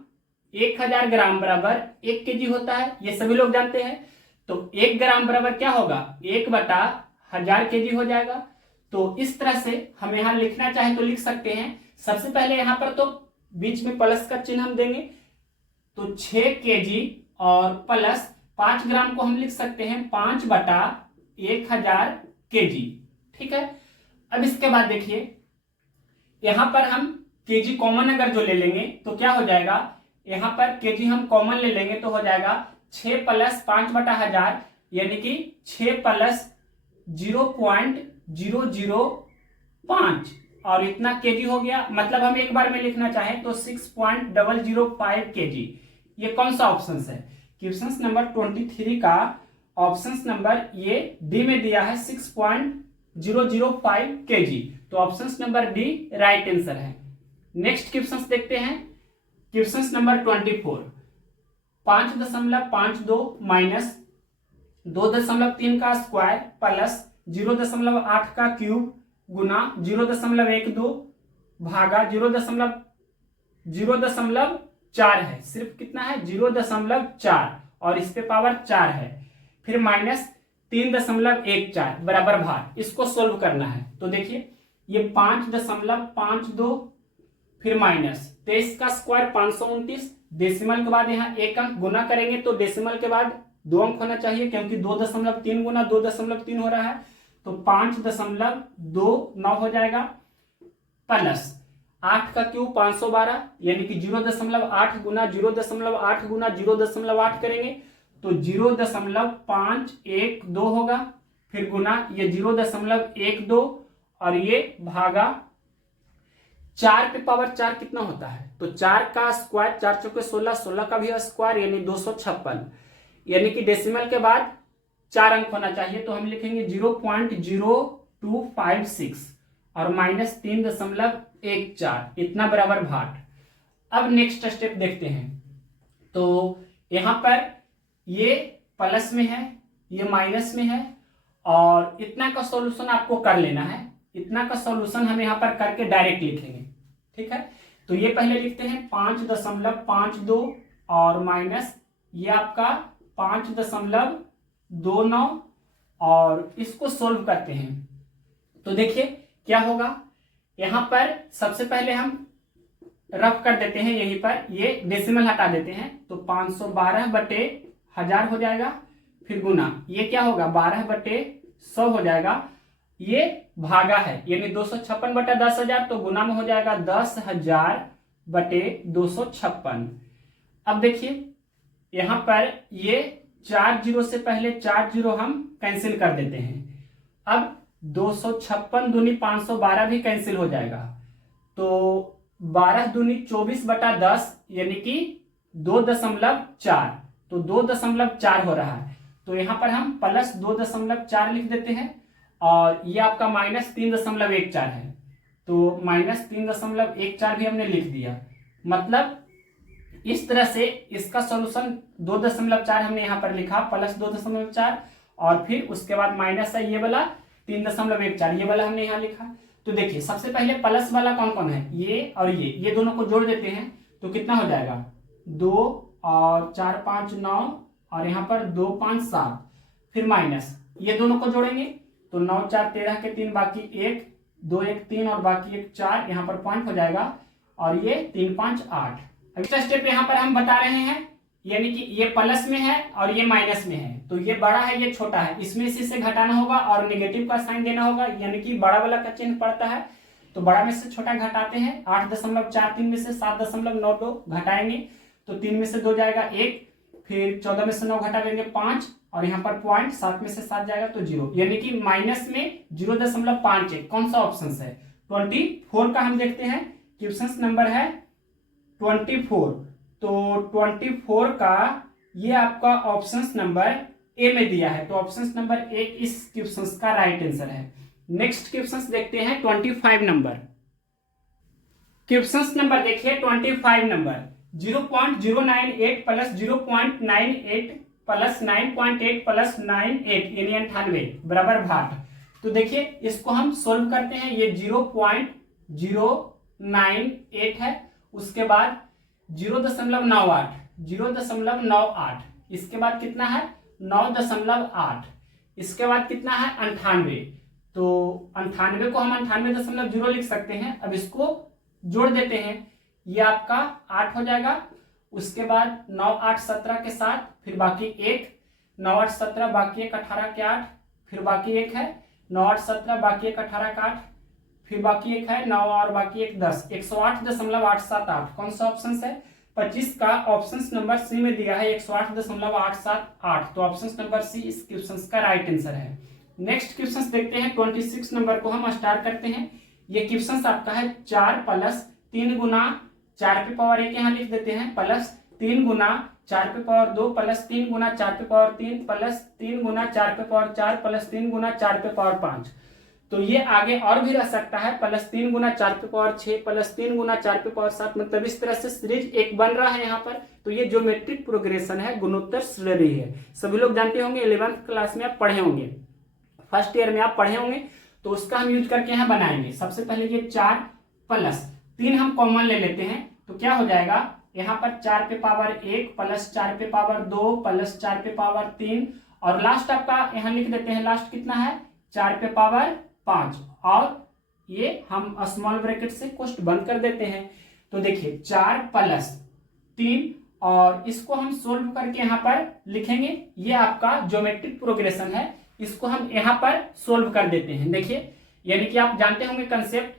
1000 ग्राम बराबर 1 केजी होता है, ये सभी लोग जानते हैं। तो 1 ग्राम बराबर क्या होगा 1/1000 केजी हो जाएगा। तो इस तरह से हम यहां लिखना चाहे तो लिख सकते हैं। सबसे पहले यहां पर तो बीच में प्लस का चिन्ह हम देंगे, तो 6 केजी और प्लस 5 ग्राम को हम लिख सकते हैं 5/1000 केजी, ठीक है। अब इसके बाद देखिए यहां पर हम केजी कॉमन अगर जो ले लेंगे तो क्या हो जाएगा, यहां पर केजी हम कॉमन ले लेंगे तो हो जाएगा 6 प्लस 5/1000 यानी कि 6 प्लस 0.005 और इतना केजी हो गया। मतलब हम एक बार में लिखना चाहें तो 6.005 केजी। ये कौन सा ऑप्शन है, क्वेश्चन नंबर 23 का ऑप्शन नंबर ये डी में दिया है 6.005 केजी। तो option number D right answer है। नेक्स्ट क्वेश्चन देखते हैं, क्वेश्चन नंबर 24। 5.52 माइनस 2.3 का स्क्वायर प्लस 0.8 का क्यूब गुना 0.12 भागा 0.4 है। सिर्फ कितना है 0.4 और इस पे पावर 4 है, फिर माइनस 3.14 बराबर भार। इसको सोल्व करना है तो देखिए ये 5.52 फिर माइनस 23 का स्क्वायर 529, डेसिमल के बाद यहाँ एक अंक गुना करेंगे तो डेसिमल के बाद 2 अंक होना चाहिए क्योंकि 2.3 गुना 2.3 हो रहा है तो 5.29 हो जाएगा प्लस 8 का क्यूब 512 यानी कि 0.8 गुना 0.8 गुना 0.8 करेंगे तो 0.512 होगा, फिर गुना ये 0.12 और ये भागा 4 पे पावर 4 कितना होता है तो 4 का स्क्वायर 4 चौके 16, 16 का भी स्क्वायर यानी 256 यानी कि डेसिमल के बाद 4 अंक होना चाहिए तो हम लिखेंगे 0.0256 और माइनस 3.14 इतना बराबर भाट। अब नेक्स्ट स्टेप देखते हैं तो यहां पर ये प्लस में है ये माइनस में है और इतना का सॉल्यूशन आपको कर लेना है। इतना का सॉल्यूशन हम यहां पर करके डायरेक्ट लिखेंगे, ठीक है। तो ये पहले लिखते हैं 5.52 और माइनस ये आपका 5.29 और इसको सोल्व करते हैं तो देखिए क्या होगा। यहां पर सबसे पहले हम रफ कर देते हैं, यहीं पर ये डेसिमल हटा देते हैं तो 512/1000 हो जाएगा, फिर गुना ये क्या होगा 12/100 हो जाएगा, ये भागा है यानी 256/10,000 तो गुना में हो जाएगा 10,000/256। अब देखिए यहां पर ये 4 जीरो से पहले 4 जीरो हम कैंसिल कर देते हैं। अब 256 दूनी 512 भी कैंसिल हो जाएगा तो 12 दूनी 24/10 यानी कि 2.4 तो 2.4 हो रहा है तो यहां पर हम प्लस 2.4 लिख देते हैं और ये आपका माइनस 3.14 है तो माइनस 3.14 भी हमने लिख दिया। मतलब इस तरह से इसका सॉल्यूशन 2.4 हमने यहां पर लिखा प्लस 2.4 और फिर उसके बाद माइनस है ये वाला 3.14 ये वाला हमने यहां लिखा। तो देखिए सबसे पहले प्लस वाला कौन कौन है ये और ये दोनों को जोड़ देते हैं तो कितना हो जाएगा 2 और 4 5 9 और यहाँ पर 2 5 7 फिर माइनस ये दोनों को जोड़ेंगे तो 9 4 13 के 3 बाकी 1 2 1 3 और बाकी 1 4 यहाँ पर पॉइंट हो जाएगा और ये 3 5 8। अगला स्टेप यहाँ पर हम बता रहे हैं यानी कि ये प्लस में है और ये माइनस में है तो ये बड़ा है ये छोटा है, इसमें से घटाना होगा और नेगेटिव का साइन देना होगा यानी कि बड़ा वाला का चिन्ह पड़ता है तो बड़ा में से छोटा घटाते हैं। 8.43 में से 7.92 घटाएंगे तो 3 में से 2 जाएगा 1, फिर 14 में से 9 घटा देंगे 5 और यहाँ पर पॉइंट 7 में से 7 जाएगा तो 0 यानी कि माइनस में 0.51। कौन सा ऑप्शन है 24 का हम देखते हैं। क्वेश्चन नंबर है 24 तो 24 का ये आपका ऑप्शन नंबर ए में दिया है तो ऑप्शन नंबर ए इस क्वेश्चन का राइट आंसर है। नेक्स्ट क्वेश्चन देखते हैं 25 नंबर। क्वेश्चन नंबर देखिए 25 नंबर 0.098 प्लस 0.98 प्लस 9.8 प्लस 98 यानी 98 बराबर भाट। तो देखिए इसको हम सोल्व करते हैं। ये 0.098 है, उसके बाद 0.98 इसके बाद कितना है 9.8 इसके बाद कितना है 98 तो 98 को हम 98.0 लिख सकते हैं। अब इसको जोड़ देते हैं ये आपका 8 हो जाएगा, उसके बाद 9 8 17 के साथ फिर बाकी 1 9 8 17 बाकी 1 18 के 8 फिर बाकी 1 है 9 8 17 बाकी 1 18 का 8 फिर बाकी एक है 9 और बाकी एक 10, 108.878। कौन सा ऑप्शन है? 25 का ऑप्शन नंबर सी में दिया है 108.878, तो ऑप्शन नंबर सी इस क्वेश्चन का राइट आंसर है। नेक्स्ट क्वेश्चन देखते हैं, 26 नंबर को हम स्टार्ट करते हैं। ये क्वेश्चन आपका है 4 प्लस 3 गुना 4 पे पावर 1 यहाँ लिख देते हैं, प्लस 3 गुना 4 पे पावर 2 प्लस 3 गुना 4 पे पावर 3 प्लस 3 गुना 4 पे पावर 4 प्लस 3 गुना 4 पे पावर 5। तो ये आगे और भी रह सकता है, प्लस 3 गुना 4 पे पावर 6 प्लस 3 गुना 4 पे पावर 7, मतलब इस तरह से सीरीज एक बन रहा है यहाँ पर। तो ये ज्योमेट्रिक प्रोग्रेशन है, गुणोत्तर श्रेणी है। सभी लोग जानते होंगे, 11th क्लास में आप पढ़े होंगे, फर्स्ट ईयर में आप पढ़े होंगे, तो उसका हम यूज करके यहाँ बनाएंगे। सबसे पहले ये 4 प्लस 3 हम कॉमन ले लेते हैं, तो क्या हो जाएगा यहाँ पर 4 पे पावर 1 प्लस 4 पे पावर 2 प्लस 4 पे पावर 3, और लास्ट आपका यहाँ लिख देते हैं, लास्ट कितना है 4 पे पावर 5, और ये हम स्मॉल ब्रैकेट से कोष्ट बंद कर देते हैं। तो देखिए 4 प्लस 3, और इसको हम सोल्व करके यहाँ पर लिखेंगे, ये आपका ज्योमेट्रिक प्रोग्रेशन है, इसको हम यहाँ पर सोल्व कर देते हैं। देखिए, यानी कि आप जानते होंगे concept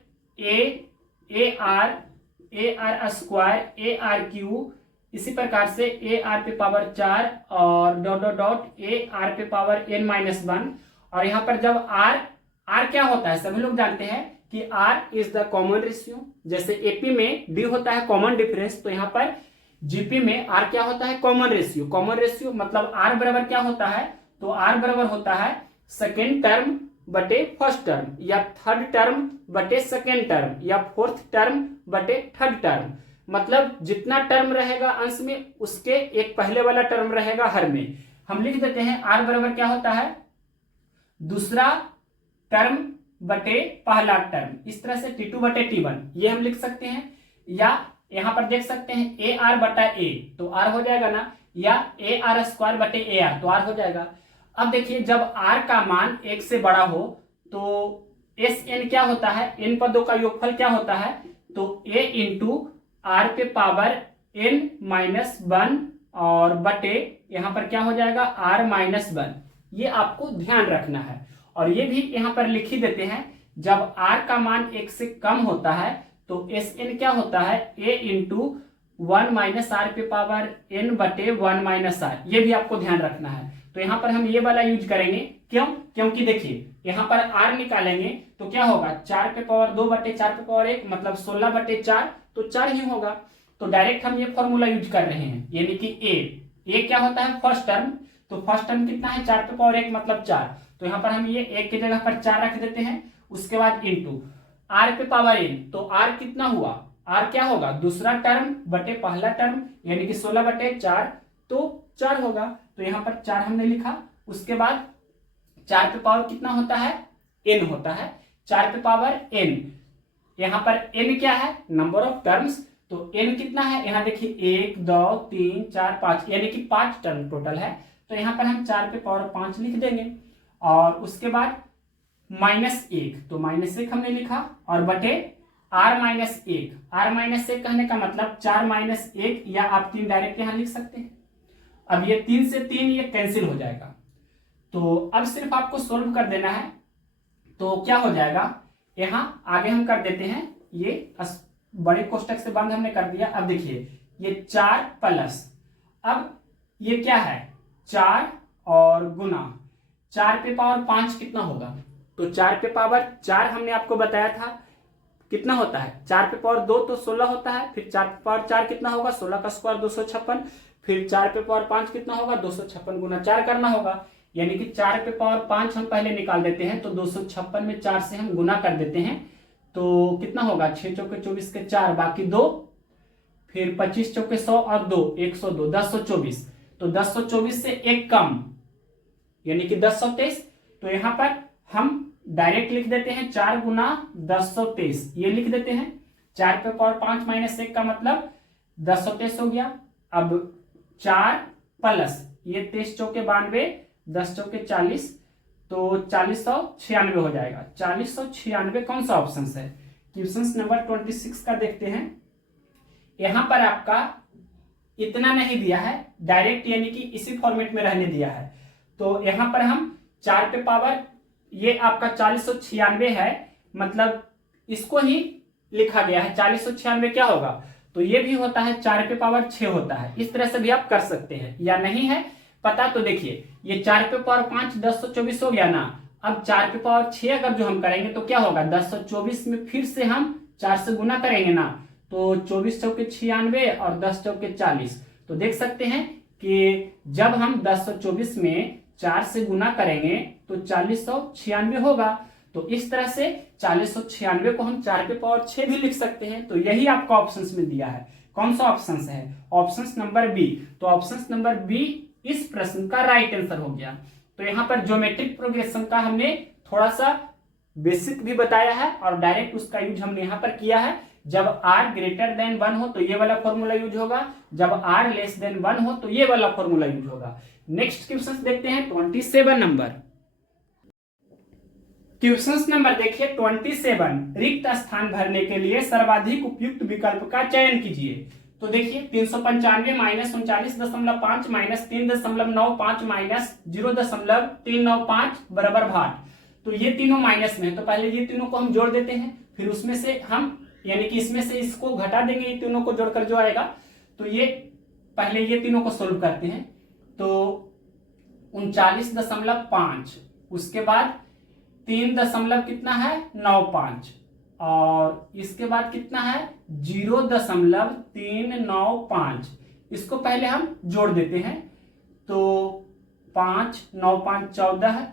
A R square A R Q, इसी प्रकार से ए आर पे पावर 4 और dot dot dot A R पे पावर n-1, और यहाँ पर जब आर क्या होता है सभी लोग जानते हैं कि R is the common ratio. जैसे एपी में डी होता है कॉमन डिफरेंस, तो यहाँ पर जीपी में आर क्या होता है कॉमन रेशियो। कॉमन रेशियो मतलब आर बराबर क्या होता है, तो आर बराबर होता है सेकेंड टर्म बटे फर्स्ट टर्म, या थर्ड टर्म बटे सेकेंड टर्म, या फोर्थ टर्म बटे थर्ड टर्म। मतलब जितना टर्म रहेगा अंश में, उसके एक पहले वाला टर्म रहेगा हर में। हम लिख देते हैं आर बराबर क्या होता है दूसरा टर्म बटे पहला टर्म, इस तरह से T2 बटे T1 ये हम लिख सकते हैं। या यहां पर देख सकते हैं ए आर बटा ए, तो आर हो जाएगा ना, या ए आर स्क्वायर बटे ए आर, तो आर हो जाएगा। अब देखिए जब आर का मान 1 से बड़ा हो तो एस एन क्या होता है, इन पदों का योगफल क्या होता है, तो ए इंटू आर पे पावर n-1 और बटे यहां पर क्या हो जाएगा r-1। ये आपको ध्यान रखना है, और ये भी यहां पर लिख ही देते हैं, जब r का मान 1 से कम होता है तो एस एन क्या होता है a इंटू 1 - r पे पावर n बटे 1 - r, ये भी आपको ध्यान रखना है। तो यहाँ पर हम ये वाला यूज करेंगे, क्यों? क्योंकि देखिए यहाँ पर r निकालेंगे तो क्या होगा 4 पे पावर 2 बटे 4 पे पावर 1, मतलब 16 बटे 4, तो 4 ही होगा। तो डायरेक्ट हम ये फॉर्मूला यूज कर रहे हैं, यानी कि a क्या होता है फर्स्ट टर्म, तो फर्स्ट टर्म कितना है 4 पे पावर 1 मतलब 4, तो यहाँ पर हम ये 1 की जगह पर 4 रख देते हैं। उसके बाद इंटू r पे पावर n, तो r कितना हुआ, r क्या होगा दूसरा टर्म बटे पहला टर्म, यानी कि 16 बटे 4, तो 4 होगा। तो यहाँ पर 4 हमने लिखा। उसके बाद 4 पे पावर कितना होता है n होता है, 4 पे पावर n, यहाँ पर n क्या है नंबर ऑफ टर्म्स, तो n कितना है यहाँ देखिए 1 2 3 4 5, यानी कि 5 टर्म टोटल है। तो यहाँ पर हम 4 पे पावर 5 लिख देंगे, और उसके बाद -1, तो -1 हमने लिखा, और बटे r-1, r-1 कहने का मतलब 4 - 1, या आप 3 डायरेक्ट यहाँ लिख सकते हैं। अब ये 3 से 3 ये कैंसिल हो जाएगा, तो अब सिर्फ आपको सोल्व कर देना है। तो क्या हो जाएगा, यहाँ आगे हम कर देते हैं, ये बड़े कोष्टक से बंद हमने कर दिया। अब देखिए ये 4 प्लस, अब ये क्या है 4 और गुना 4 पे पावर 5 कितना होगा, तो 4 पे पावर 4 हमने आपको बताया था कितना होता है, 4 पे पावर 2 तो 16 होता है, फिर 4 पे पावर 4 कितना होगा 16 का स्क्वायर 256, फिर 4 पे पावर 5 कितना होगा 256 गुना 4 करना होगा, यानी कि 4 पे पावर 5 हम पहले निकाल देते हैं, तो 256 में 4 से हम गुना कर देते हैं, तो कितना होगा 6 चौके 24 के 4 बाकी 2, फिर 25 चौके 100 और 2 102, 1024, तो 1024 से 1 कम यानी कि 1023। तो यहाँ पर हम डायरेक्ट लिख देते हैं 4 गुना 1023, ये लिख देते हैं। 4 पे पावर 5 - 1 का मतलब 1023 हो गया। अब 4 प्लस ये 23 चौके 92, 10 चौके 40, तो 4096 हो जाएगा। 4096 कौन सा ऑप्शन है, क्वेश्चन नंबर 26 का देखते हैं। यहां पर आपका इतना नहीं दिया है डायरेक्ट, यानी कि इसी फॉर्मेट में रहने दिया है, तो यहां पर हम 4 पे पावर ये आपका 4096 है, मतलब इसको ही लिखा गया है। 4096 क्या होगा, तो ये भी होता है 4 पे पावर 6 होता है। इस तरह से भी आप कर सकते हैं, या नहीं है पता तो देखिए ये 4 पे पावर 5 1024 हो गया ना। अब 4 पे पावर 6 अगर जो हम करेंगे तो क्या होगा, 1024 में फिर से हम 4 से गुना करेंगे ना, तो 24 चौके 96 और 10 चौके 40। तो देख सकते हैं कि जब हम 1024 में 4 से गुना करेंगे तो 4096 होगा। तो इस तरह से 4096 को हम 4 पे पावर 6 भी लिख सकते हैं। तो यही आपका ऑप्शंस में दिया है। कौन सा ऑप्शंस है, ऑप्शंस नंबर बी। तो ऑप्शंस नंबर बी इस प्रश्न का राइट आंसर हो गया। तो यहाँ पर ज्योमेट्रिक प्रोग्रेशन का हमने थोड़ा सा बेसिक भी बताया है और डायरेक्ट उसका यूज हमने यहाँ पर किया है। जब r ग्रेटर देन 1 हो तो ये वाला फॉर्मूला यूज होगा, जब r लेस देन 1 हो तो ये वाला फॉर्मूला यूज होगा। नेक्स्ट क्वेश्चन देखते हैं 27 नंबर। क्वेश्चन नंबर देखिए 27, रिक्त स्थान भरने के लिए सर्वाधिक उपयुक्त विकल्प का चयन कीजिए। तो देखिए 395 माइनस 39.5 माइनस 3.95 माइनस 0.395 बराबर भाट। तो ये तीनों माइनस में है, तो पहले ये तीनों को हम जोड़ देते हैं, फिर उसमें से हम यानी कि इसमें से इसको घटा देंगे, ये तीनों को जोड़कर जो आएगा। तो ये पहले ये तीनों को सोल्व करते हैं। तो 39.5, उसके बाद 3 दशमलव कितना है 95, और इसके बाद कितना है 0.395। इसको पहले हम जोड़ देते हैं। तो 5 9 5 14,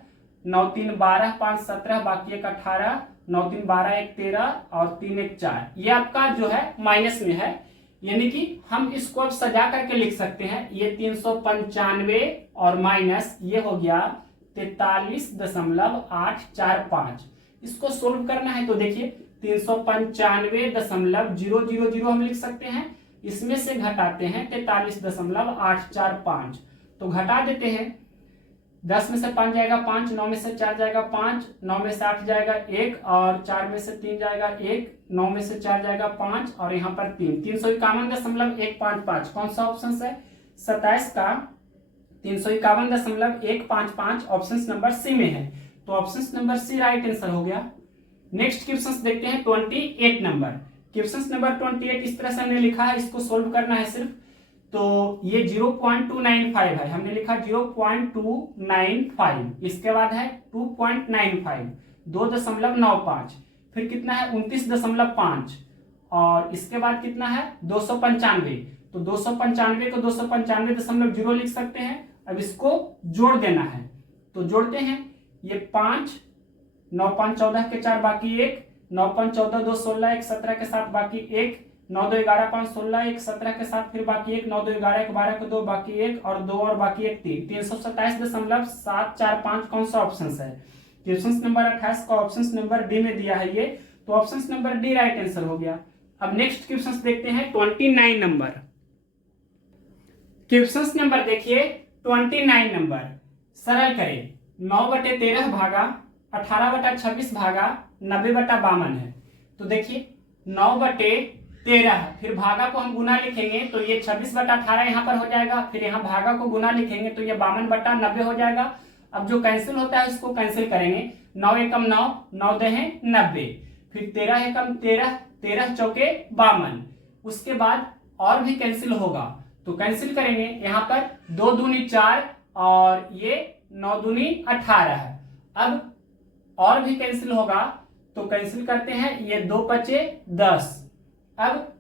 9 3 12, 5 17, बाकी 1 18, 9 3 12, 1 13 और 3 1 4। ये आपका जो है माइनस में है, यानी कि हम इसको अब सजा करके लिख सकते हैं। ये 395 और माइनस ये हो गया 43.845। इसको सोल्व करना है तो देखिए 395.000 हम लिख सकते हैं, इसमें से घटाते हैं 43.845। तो घटा देते हैं, 10 में से 5 जाएगा 5, 9 में से 4 जाएगा 5, 9 में से 8 जाएगा 1 और 4 में से 3 जाएगा 1, 9 में से 4 जाएगा 5 और यहाँ पर 3, 351.155। कौन सा ऑप्शन है 27 का 351.155 ऑप्शन नंबर सी में है। तो option number C right answer हो गया। नेक्स्ट क्वेश्चन देखते हैं 28 नंबर। क्वेश्चन नंबर 28 इस तरह से हमने लिखा है, इसको सोल्व करना है सिर्फ। तो ये 0.295 है, हमने लिखा 0.295, इसके बाद है 2.95, 2.95, फिर कितना है 29.5 और इसके बाद कितना है 295। तो 295 को 295.0 लिख सकते हैं। अब इसको जोड़ देना है, तो जोड़ते हैं। ये 5 9 5 14 के 4 बाकी 1, 9 5 14 2 16, 1 17 के साथ बाकी 1, 9 2 11 5 16, 1 17 के साथ फिर बाकी 1, 9 2 11 1 12 के 2 बाकी 1 और 2 और बाकी 1 3, 327.745 कौन सा ऑप्शन है। क्वेश्चन नंबर 28 का ऑप्शन नंबर डी में दिया है ये, तो option number D right answer हो गया। अब नेक्स्ट क्वेश्चन देखते हैं 29 नंबर। क्वेश्चन नंबर देखिए 29 नंबर, सरल करें। 9/13 भागा 18/26 भागा 90/52 है। तो देखिए 9/13, फिर भागा को हम गुना लिखेंगे तो ये 26/18 यहाँ पर हो जाएगा, फिर यहाँ भागा को गुना लिखेंगे तो ये 52/90 हो जाएगा। अब जो कैंसिल होता है उसको कैंसिल करेंगे। 9 एकम 9, 9 दहे 90, फिर 13 एकम 13, 13 चौके 52। उसके बाद और भी कैंसिल होगा तो कैंसिल करेंगे। यहाँ पर 2 दूनी 4 और ये 9 दूनी 18 है। अब और भी कैंसिल होगा तो कैंसिल करते हैं, ये 2 बचे 10, अब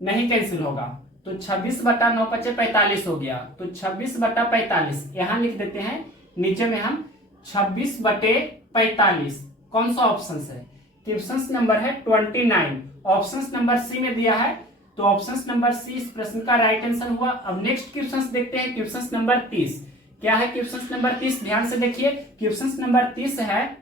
नहीं कैंसिल होगा तो 26/9 बचे 45 हो गया। तो 26/45 यहां लिख देते हैं, नीचे में हम 26/45 कौन सा ऑप्शन है। क्वेश्चन नंबर है 29, ऑप्शन नंबर सी में दिया है, तो ऑप्शन नंबर सी इस प्रश्न का राइट आंसर हुआ। अब नेक्स्ट क्वेश्चन देखते हैं क्वेश्चन नंबर 30। क्या है क्वेश्चन नंबर 30, ध्यान से देखिए। क्वेश्चन नंबर 30 है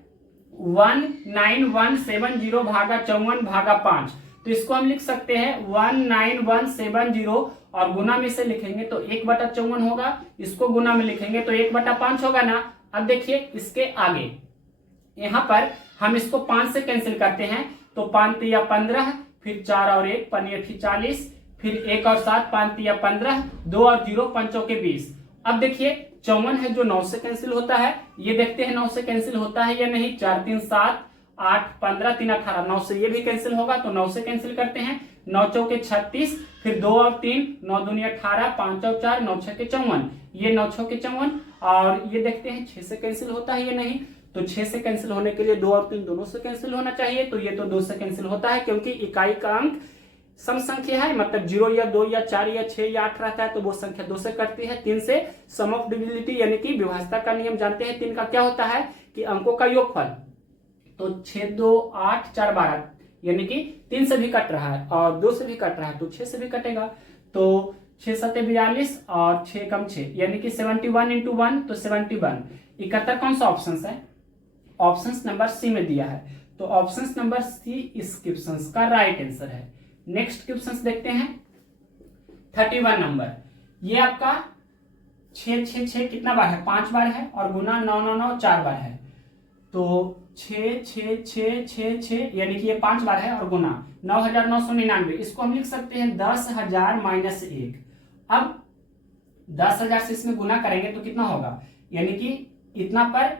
19170 भागा 54 भागा 5। तो इसको हम लिख सकते हैं 19170 और गुना में से लिखेंगे तो 1/54 होगा, इसको गुना में लिखेंगे तो 1/5 होगा ना। अब देखिए इसके आगे यहाँ पर हम इसको 5 से कैंसिल करते हैं तो 5 3 15, फिर 4 और 1 5 40, फिर 1 और 7 5 3 15, 2 और 0 5 के 20। अब देखिए 54 है जो 9 से कैंसिल होता है, ये देखते हैं 9 से कैंसिल होता है या नहीं। 4 3 7 8 15 3 18, 9 से ये भी कैंसिल होगा तो 9 से कैंसिल करते हैं। 9 चौके 36, फिर 2 और 3, 9 दूनी 18, 5 और 4, 9 छके 54, ये 9 छके 54। और ये देखते हैं 6 से कैंसिल होता है ये नहीं, तो 6 से कैंसिल होने के लिए 2 और 3 दोनों से कैंसिल होना चाहिए, तो ये तो 2 से कैंसिल होता है, क्योंकि इकाई का अंक सम संख्या है, मतलब 0 या 2 या 4 या 6 या 8 रहता है तो वो संख्या 2 से कटती है। 3 से सम ऑफ डिविजिबिलिटी यानी कि विभाज्यता का नियम जानते हैं, 3 का क्या होता है कि अंकों का योगफल, तो 6 2 8 4 12 यानी कि 3 से भी कट रहा है और 2 से भी कट रहा है तो 6 से भी कटेगा, तो 6 7 42 और 6 कम 6 यानी कि 71 इंटू 1 तो 71। 71 कौन सा ऑप्शन है? ऑप्शन नंबर सी में दिया है, तो ऑप्शन नंबर सी इस क्वेश्चन का राइट आंसर है। नेक्स्ट क्वेश्चन देखते हैं 31 नंबर। ये आपका 6 6 6 कितना बार है? 5 बार है, और गुना 9 9 9 4 बार है, तो 6 6 6 6 6 यानी कि ये 5 बार है और गुना 9999, इसको हम लिख सकते हैं 10,000 माइनस 1। अब 10,000 से इसमें गुना करेंगे तो कितना होगा, यानी कि इतना पर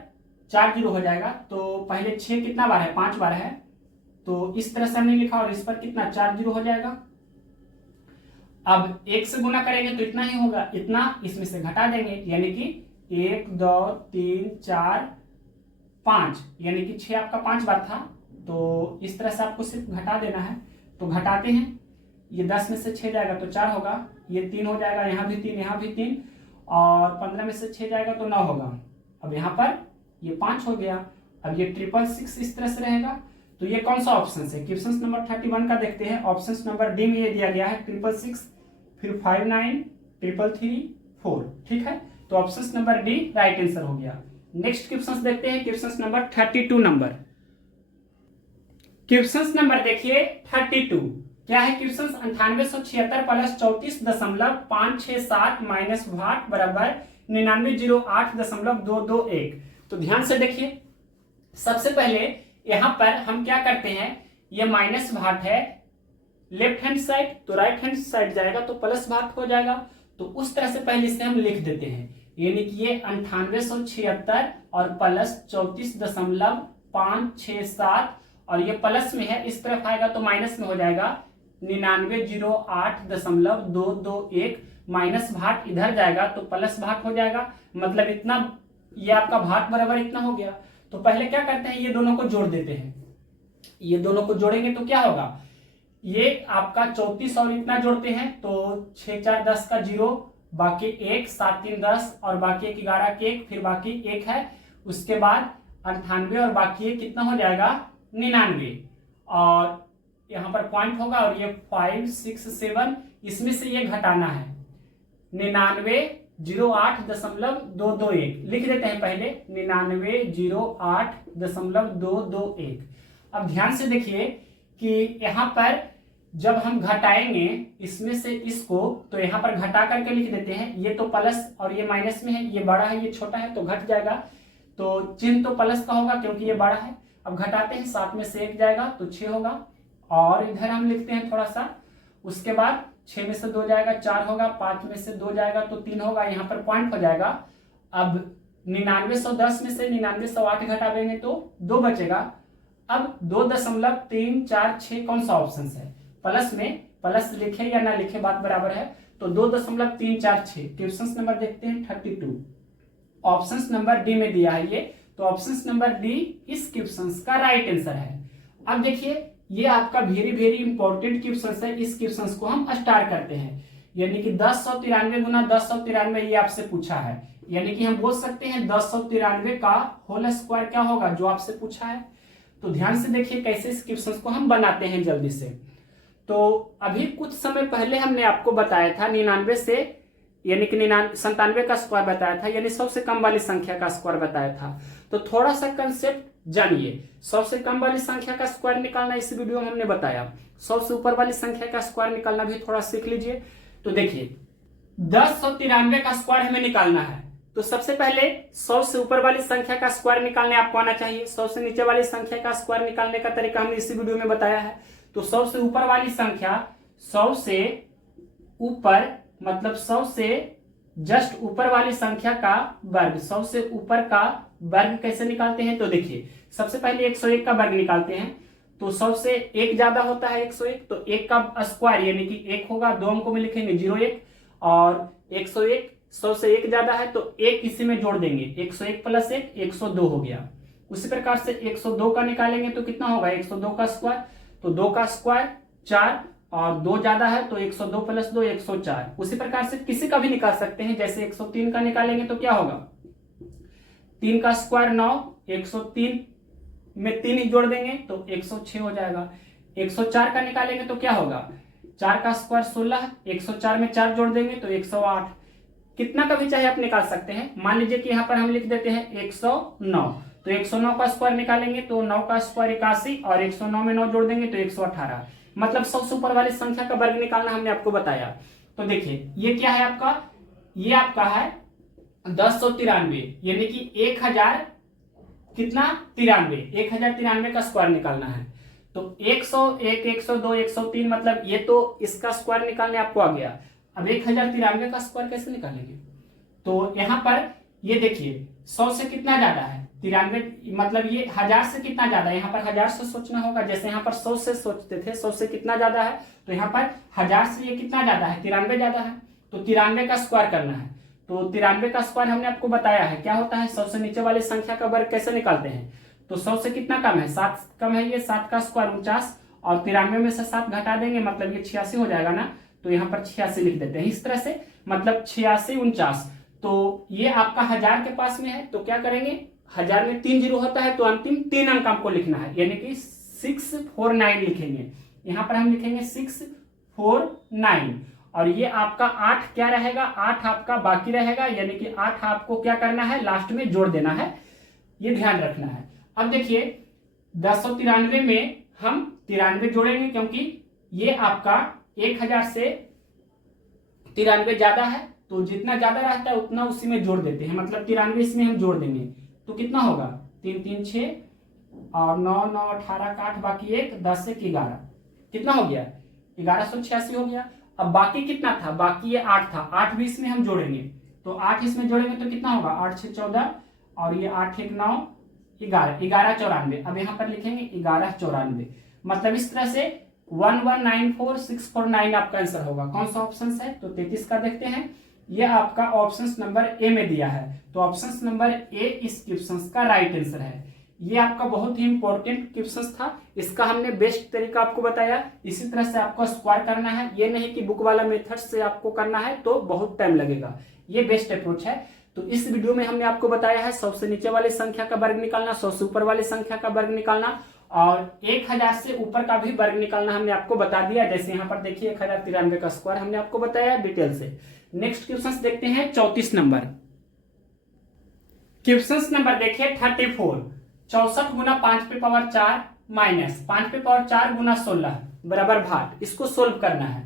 4 जीरो हो जाएगा, तो पहले 6 कितना बार है? 5 बार है, तो इस तरह से हमने लिखा और इस पर कितना 4 जीरो हो जाएगा। अब 1 से गुना करेंगे तो इतना ही होगा, इतना इसमें से घटा देंगे, यानी कि 1 2 3 4 5 यानी कि 6 आपका 5 बार था, तो इस तरह से आपको सिर्फ घटा देना है। तो घटाते हैं, ये 10 में से 6 जाएगा तो 4 होगा, ये 3 हो जाएगा, यहाँ भी 3 यहाँ भी 3, और 15 में से 6 जाएगा तो 9 होगा। अब यहाँ पर ये 5 हो गया, अब ये 666 इस तरह से रहेगा। तो ये कौन सा ऑप्शन है? क्वेश्चन नंबर 31 का देखते हैं। ऑप्शन नंबर डी में ये दिया गया है 666, फिर 59 333 4, ठीक है, तो option number D right answer हो गया। नेक्स्ट क्वेश्चन देखते हैं, question number 32 number. Question number देखिए 32 क्या है? क्वेश्चन 9876 प्लस 34.567 माइनस भाट बराबर 9908.221। तो ध्यान से देखिए, सबसे पहले यहां पर हम क्या करते हैं, ये माइनस भाट है लेफ्ट हैंड साइड, तो राइट हैंड साइड जाएगा तो प्लस भाट हो जाएगा, तो उस तरह से पहले इसे हम लिख देते हैं, यानी कि ये 9876 और प्लस 34.567 और ये प्लस में है, इस तरफ आएगा तो माइनस में हो जाएगा 9908.221, माइनस भाट इधर जाएगा तो प्लस भाट हो जाएगा, मतलब इतना, ये आपका भाट बराबर इतना हो गया। तो पहले क्या करते हैं, ये दोनों को जोड़ देते हैं, ये दोनों को जोड़ेंगे तो क्या होगा, ये आपका 34 और इतना जोड़ते हैं तो 6 4 10 का 0, बाकी 1 7 3 10 और बाकी 1 11 के 1, फिर बाकी 1 है, उसके बाद 98 और बाकी 1 कितना हो जाएगा 99, और यहाँ पर पॉइंट होगा और ये 5 6 7, इसमें से ये घटाना है 9908.221 लिख देते हैं पहले 9908.221। अब ध्यान से देखिए कि यहाँ पर जब हम घटाएंगे इसमें से इसको, तो यहाँ पर घटा करके लिख देते हैं, ये तो प्लस और ये माइनस में है, ये बड़ा है ये छोटा है तो घट जाएगा, तो चिन्ह तो प्लस का होगा क्योंकि ये बड़ा है। अब घटाते हैं, 7 में से 1 जाएगा तो 6 होगा, और इधर हम लिखते हैं थोड़ा सा, उसके बाद 6 में से 2 जाएगा 4 होगा, 5 में से 2 जाएगा तो 3 होगा, यहाँ पर पॉइंट हो जाएगा। अब 9910 में से 9908 घटा देंगे तो 2 बचेगा। अब 2.346 कौन सा ऑप्शन है? प्लस में, प्लस लिखे या ना लिखे बात बराबर है, तो 2.346। क्वेश्चन नंबर देखते हैं 32, ऑप्शन नंबर डी में दिया है ये, तो ऑप्शन नंबर डी इस क्वेश्चन का राइट आंसर है। अब देखिए, ये आपका वेरी वेरी इंपॉर्टेंट क्वेश्चन है, इस क्वेश्चन को हम स्टार्ट करते हैं, यानी कि 1093 गुना 1093 ये आपसे पूछा है, यानी कि हम बोल सकते हैं 1093 का होल स्क्वायर क्या होगा, जो आपसे पूछा है। तो ध्यान से देखिए कैसे इस क्वेश्चन को हम बनाते हैं जल्दी से। तो अभी कुछ समय पहले हमने आपको बताया था 99 से, यानी कि 97 का स्क्वायर बताया था, यानी सबसे कम वाली संख्या का स्क्वायर बताया था। तो थोड़ा सा कंसेप्ट जानिए, सबसे कम वाली संख्या का स्क्वायर निकालना इस वीडियो में हमने बताया, सबसे ऊपर वाली संख्या का स्क्वायर निकालना भी थोड़ा सीख लीजिए। तो देखिए 1093 का स्क्वायर हमें निकालना है, तो सबसे पहले 100 से ऊपर वाली संख्या का स्क्वायर निकालने आपको आना चाहिए। 100 से नीचे वाली संख्या का स्क्वायर निकालने का तरीका हमने इसी वीडियो में बताया है। तो 100 से ऊपर वाली संख्या, 100 से ऊपर मतलब 100 से जस्ट ऊपर वाली संख्या का वर्ग, 100 से ऊपर का वर्ग कैसे निकालते हैं? तो देखिए सबसे पहले 101 का वर्ग निकालते हैं, तो 100 से एक ज्यादा होता है 101, तो 1 का स्क्वायर यानी कि 1 होगा, 2 अंकों में लिखेंगे 01, और 101 100 से एक ज्यादा है तो 1 इसी में जोड़ देंगे, 101 प्लस 1 102 हो गया। उसी प्रकार से 102 का निकालेंगे तो कितना होगा? 102 का स्क्वायर, तो 2 का स्क्वायर 4, और 2 ज्यादा है तो 102 प्लस 2 104। उसी प्रकार से किसी का भी निकाल सकते हैं, जैसे 103 का निकालेंगे तो क्या होगा? 3 का स्क्वायर 9, 103 में 3 ही जोड़ देंगे तो 106 हो जाएगा। 104 का निकालेंगे तो क्या होगा? 4 का स्क्वायर 16, 104 में 4 जोड़ देंगे तो 108। कितना का भी चाहे आप निकाल सकते हैं। मान लीजिए कि यहाँ पर हम लिख देते हैं 109, तो 109 का स्क्वायर निकालेंगे तो 9 का स्क्वायर 81, और 109 में 9 जोड़ देंगे तो 118। मतलब 100 से ऊपर वाली संख्या का वर्ग निकालना हमने आपको बताया। तो देखिए ये क्या है आपका? ये आपका है 1093, यानी कि 1000 कितना? 1093 का स्क्वायर निकालना है। तो 101, 102, 103 मतलब ये तो इसका स्क्वायर निकालने आपको आ गया। अब 1093 का स्क्वायर कैसे निकालेंगे? तो यहाँ पर ये देखिए 100 से कितना ज्यादा है? 93, मतलब ये 1000 से कितना ज्यादा है? यहाँ पर 1000 से सोचना होगा, जैसे यहाँ पर 100 से सोचते थे, 100 से कितना ज्यादा है, तो यहाँ पर 1000 से ये कितना ज्यादा है? 93 ज्यादा है, तो 93 का स्क्वायर करना है। तो 93 का स्क्वायर हमने आपको बताया है क्या होता है। 100 से नीचे वाली संख्या का वर्ग कैसे निकालते हैं? तो 100 से कितना कम है? 7 कम है, ये 7 का स्क्वायर 49, और 93 में से 7 घटा देंगे मतलब ये 86 हो जाएगा ना, तो यहाँ पर 86 लिख देते हैं इस तरह से, मतलब 86 49। तो ये आपका 1000 के पास में है, तो क्या करेंगे? 1000 में 3 जीरो होता है तो अंतिम 3 अंक आपको लिखना है, यानी कि 649 लिखेंगे। यहाँ पर हम लिखेंगे 649, और ये आपका 8 क्या रहेगा? 8 आपका बाकी रहेगा, यानी कि 8 आपको क्या करना है? लास्ट में जोड़ देना है, ये ध्यान रखना है। अब देखिए 1093 में हम 93 जोड़ेंगे, क्योंकि ये आपका 1000 से 93 ज्यादा है, तो जितना ज्यादा रहता है उतना उसी में जोड़ देते हैं, मतलब 93 इसमें हम जोड़ देंगे तो कितना होगा? 3 3 6, और 9 9 18 का 8, बाकी 1 10 1 11, कितना हो गया? 1186 हो गया। अब बाकी कितना था? बाकी ये 8 था, 8 भी इसमें हम जोड़ेंगे, तो 8 इसमें जोड़ेंगे तो कितना होगा? 8 6 14, और ये 8 1 9 11, 1194। अब यहाँ पर लिखेंगे 1194, मतलब इस तरह से 1194649 आपका आंसर होगा। कौन सा ऑप्शन है? तो 33 का देखते हैं। ये आपका ऑप्शन नंबर ए में दिया है, तो ऑप्शन नंबर ए इस क्वेश्चन का राइट आंसर है। ये आपका बहुत ही इंपॉर्टेंट क्वेश्चन था, इसका हमने बेस्ट तरीका आपको बताया। इसी तरह से आपको स्क्वायर करना है, ये नहीं कि बुक वाला मेथड से आपको करना है तो बहुत टाइम लगेगा, ये बेस्ट अप्रोच है। तो इस वीडियो में हमने आपको बताया है 100 से नीचे वाली संख्या का वर्ग निकालना, 100 से ऊपर वाली संख्या का वर्ग निकालना, और 1000 से ऊपर का भी वर्ग निकालना हमने आपको बता दिया। जैसे यहाँ पर देखिए 1093 का स्क्वायर हमने आपको बताया डिटेल से। नेक्स्ट क्वेश्चन देखते हैं 34 नंबर। क्वेश्चन नंबर देखिए 34, 64 गुना 5 पे पावर 4 माइनस 5 पे पावर 4 गुना 16 बराबर भाट, इसको सोल्व करना है।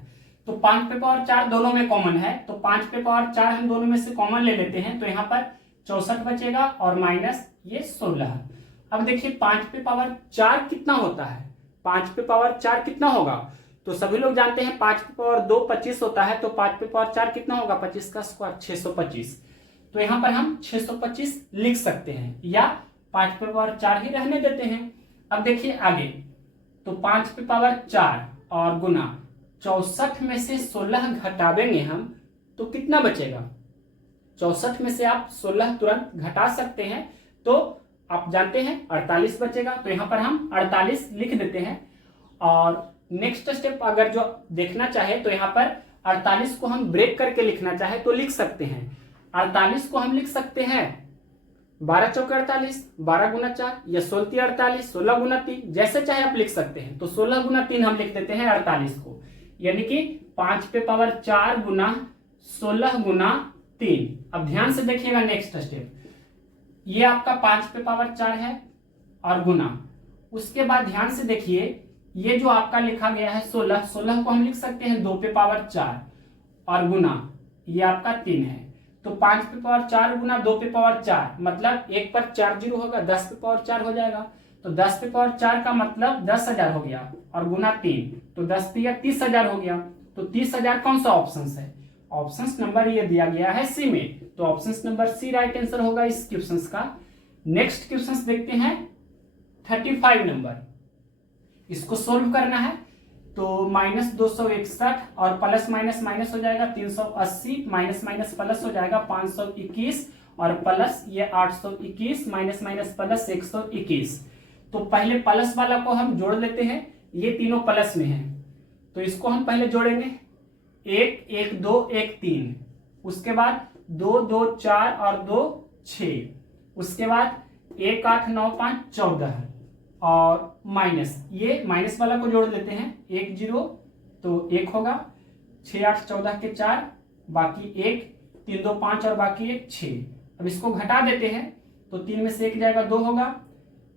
तो 5 पे पावर 4 दोनों में कॉमन है, तो 5 पे पावर 4 हम दोनों में से कॉमन ले लेते हैं, तो यहाँ पर 64 बचेगा और माइनस ये 16। अब देखिए 5 पे पावर 4 कितना होता है? 5 पे पावर 4 कितना होगा? तो सभी लोग जानते हैं 5 पे पावर 2 25 होता है, तो 5 पे पावर 4 कितना होगा? 25 का स्क्वायर 625। तो यहाँ पर हम 625 लिख सकते हैं, या 5 पे पावर 4 ही रहने देते हैं। अब देखिए आगे, तो 5 पे पावर 4 और गुना 64 में से 16 घटावेंगे हम, तो कितना बचेगा? 64 में से आप 16 तुरंत घटा सकते हैं, तो आप जानते हैं 48 बचेगा, तो यहाँ पर हम 48 लिख देते हैं। और नेक्स्ट स्टेप अगर जो देखना चाहे तो यहाँ पर 48 को हम ब्रेक करके लिखना चाहे तो लिख सकते हैं। 48 को हम लिख सकते हैं 12 चौके 48, 12 गुना 4, या 16 48, 16 गुना 3, जैसे चाहे आप लिख सकते हैं। तो 16 गुना 3 हम लिख देते हैं 48 को, यानी कि 5 पे पावर 4 गुना 16 गुना 3। अब ध्यान से देखिएगा नेक्स्ट स्टेप, ये आपका 5 पे पावर 4 है और गुना, उसके बाद ध्यान से देखिए ये जो आपका लिखा गया है 16, 16 को हम लिख सकते हैं 2 पे पावर 4 और गुना ये आपका 3 है। तो 5 पे पावर 4 गुना 2 पे पावर 4, मतलब 1 पर 4 जीरो होगा, 10 पे पावर 4 हो जाएगा। तो 10 पे पावर 4 का मतलब 10,000 हो गया, और गुना 3 तो 10 3 30,000 हो गया। तो 30,000 कौन सा ऑप्शन है? ऑप्शन नंबर ये दिया गया है सी में, तो option number C right answer होगा इस क्वेश्चन का। नेक्स्ट क्वेश्चन देखते हैं 35 नंबर, इसको सोल्व करना है। तो -261 और प्लस माइनस माइनस हो जाएगा 380, माइनस माइनस प्लस हो जाएगा 521 और प्लस ये 821, माइनस माइनस प्लस 121। तो पहले प्लस वाला को हम जोड़ लेते हैं, ये तीनों प्लस में है तो इसको हम पहले जोड़ेंगे 1 1 2 1 3, उसके बाद 2 2 4 और 2 6, उसके बाद 1 8 9 5 14 और माइनस, ये माइनस वाला को जोड़ लेते हैं 1 0 तो 1 होगा, 6 8 14 के 4 बाकी 1, 3 2 5 और बाकी 1 6। अब इसको घटा देते हैं तो 3 में से 1 जाएगा 2 होगा,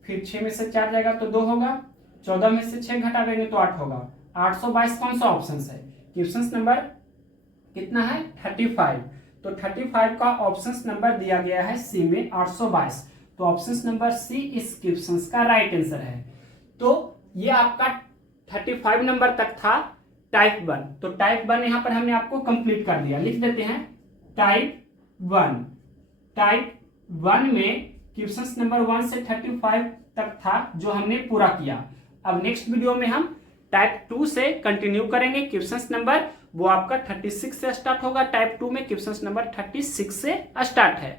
फिर 6 में से 4 जाएगा तो 2 होगा, 14 में से 6 घटा देंगे तो 8 होगा। 822 कौन सा ऑप्शन है? क्वेश्चन नंबर कितना है 35, तो 35 का ऑप्शन नंबर दिया गया है सी में 822, तो ऑप्शन नंबर सी इस क्वेश्चन का राइट आंसर है। तो ये आपका 35 नंबर तक था टाइप 1, तो टाइप 1 यहां पर हमने आपको कंप्लीट कर दिया, लिख देते हैं टाइप 1। टाइप 1 में क्वेश्चन नंबर 1 से 35 तक था जो हमने पूरा किया। अब नेक्स्ट वीडियो में हम टाइप 2 से कंटिन्यू करेंगे, क्वेश्चन नंबर वो आपका 36 से स्टार्ट होगा, टाइप 2 में क्वेश्चन नंबर 36 से स्टार्ट है।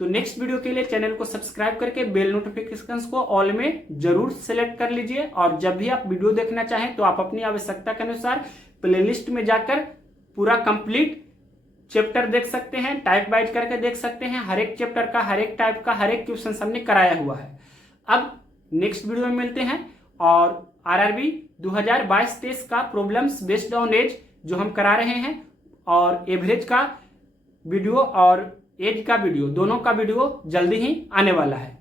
तो नेक्स्ट वीडियो के लिए चैनल को सब्सक्राइब करके बेल नोटिफिकेशंस को ऑल में जरूर सेलेक्ट कर लीजिए, और जब भी आप वीडियो देखना चाहें तो आप अपनी आवश्यकता के अनुसार प्लेलिस्ट में जाकर पूरा कंप्लीट चैप्टर देख सकते हैं, टाइप वाइज करके देख सकते हैं। हर एक चैप्टर का, हर एक टाइप का, हर एक क्वेश्चन हमने कराया हुआ है। अब नेक्स्ट वीडियो में मिलते हैं, और आरआरबी 2022-23 का प्रॉब्लम्स बेस्ड ऑन एज जो हम करा रहे हैं, और एवरेज का वीडियो और एज का वीडियो, दोनों का वीडियो जल्दी ही आने वाला है।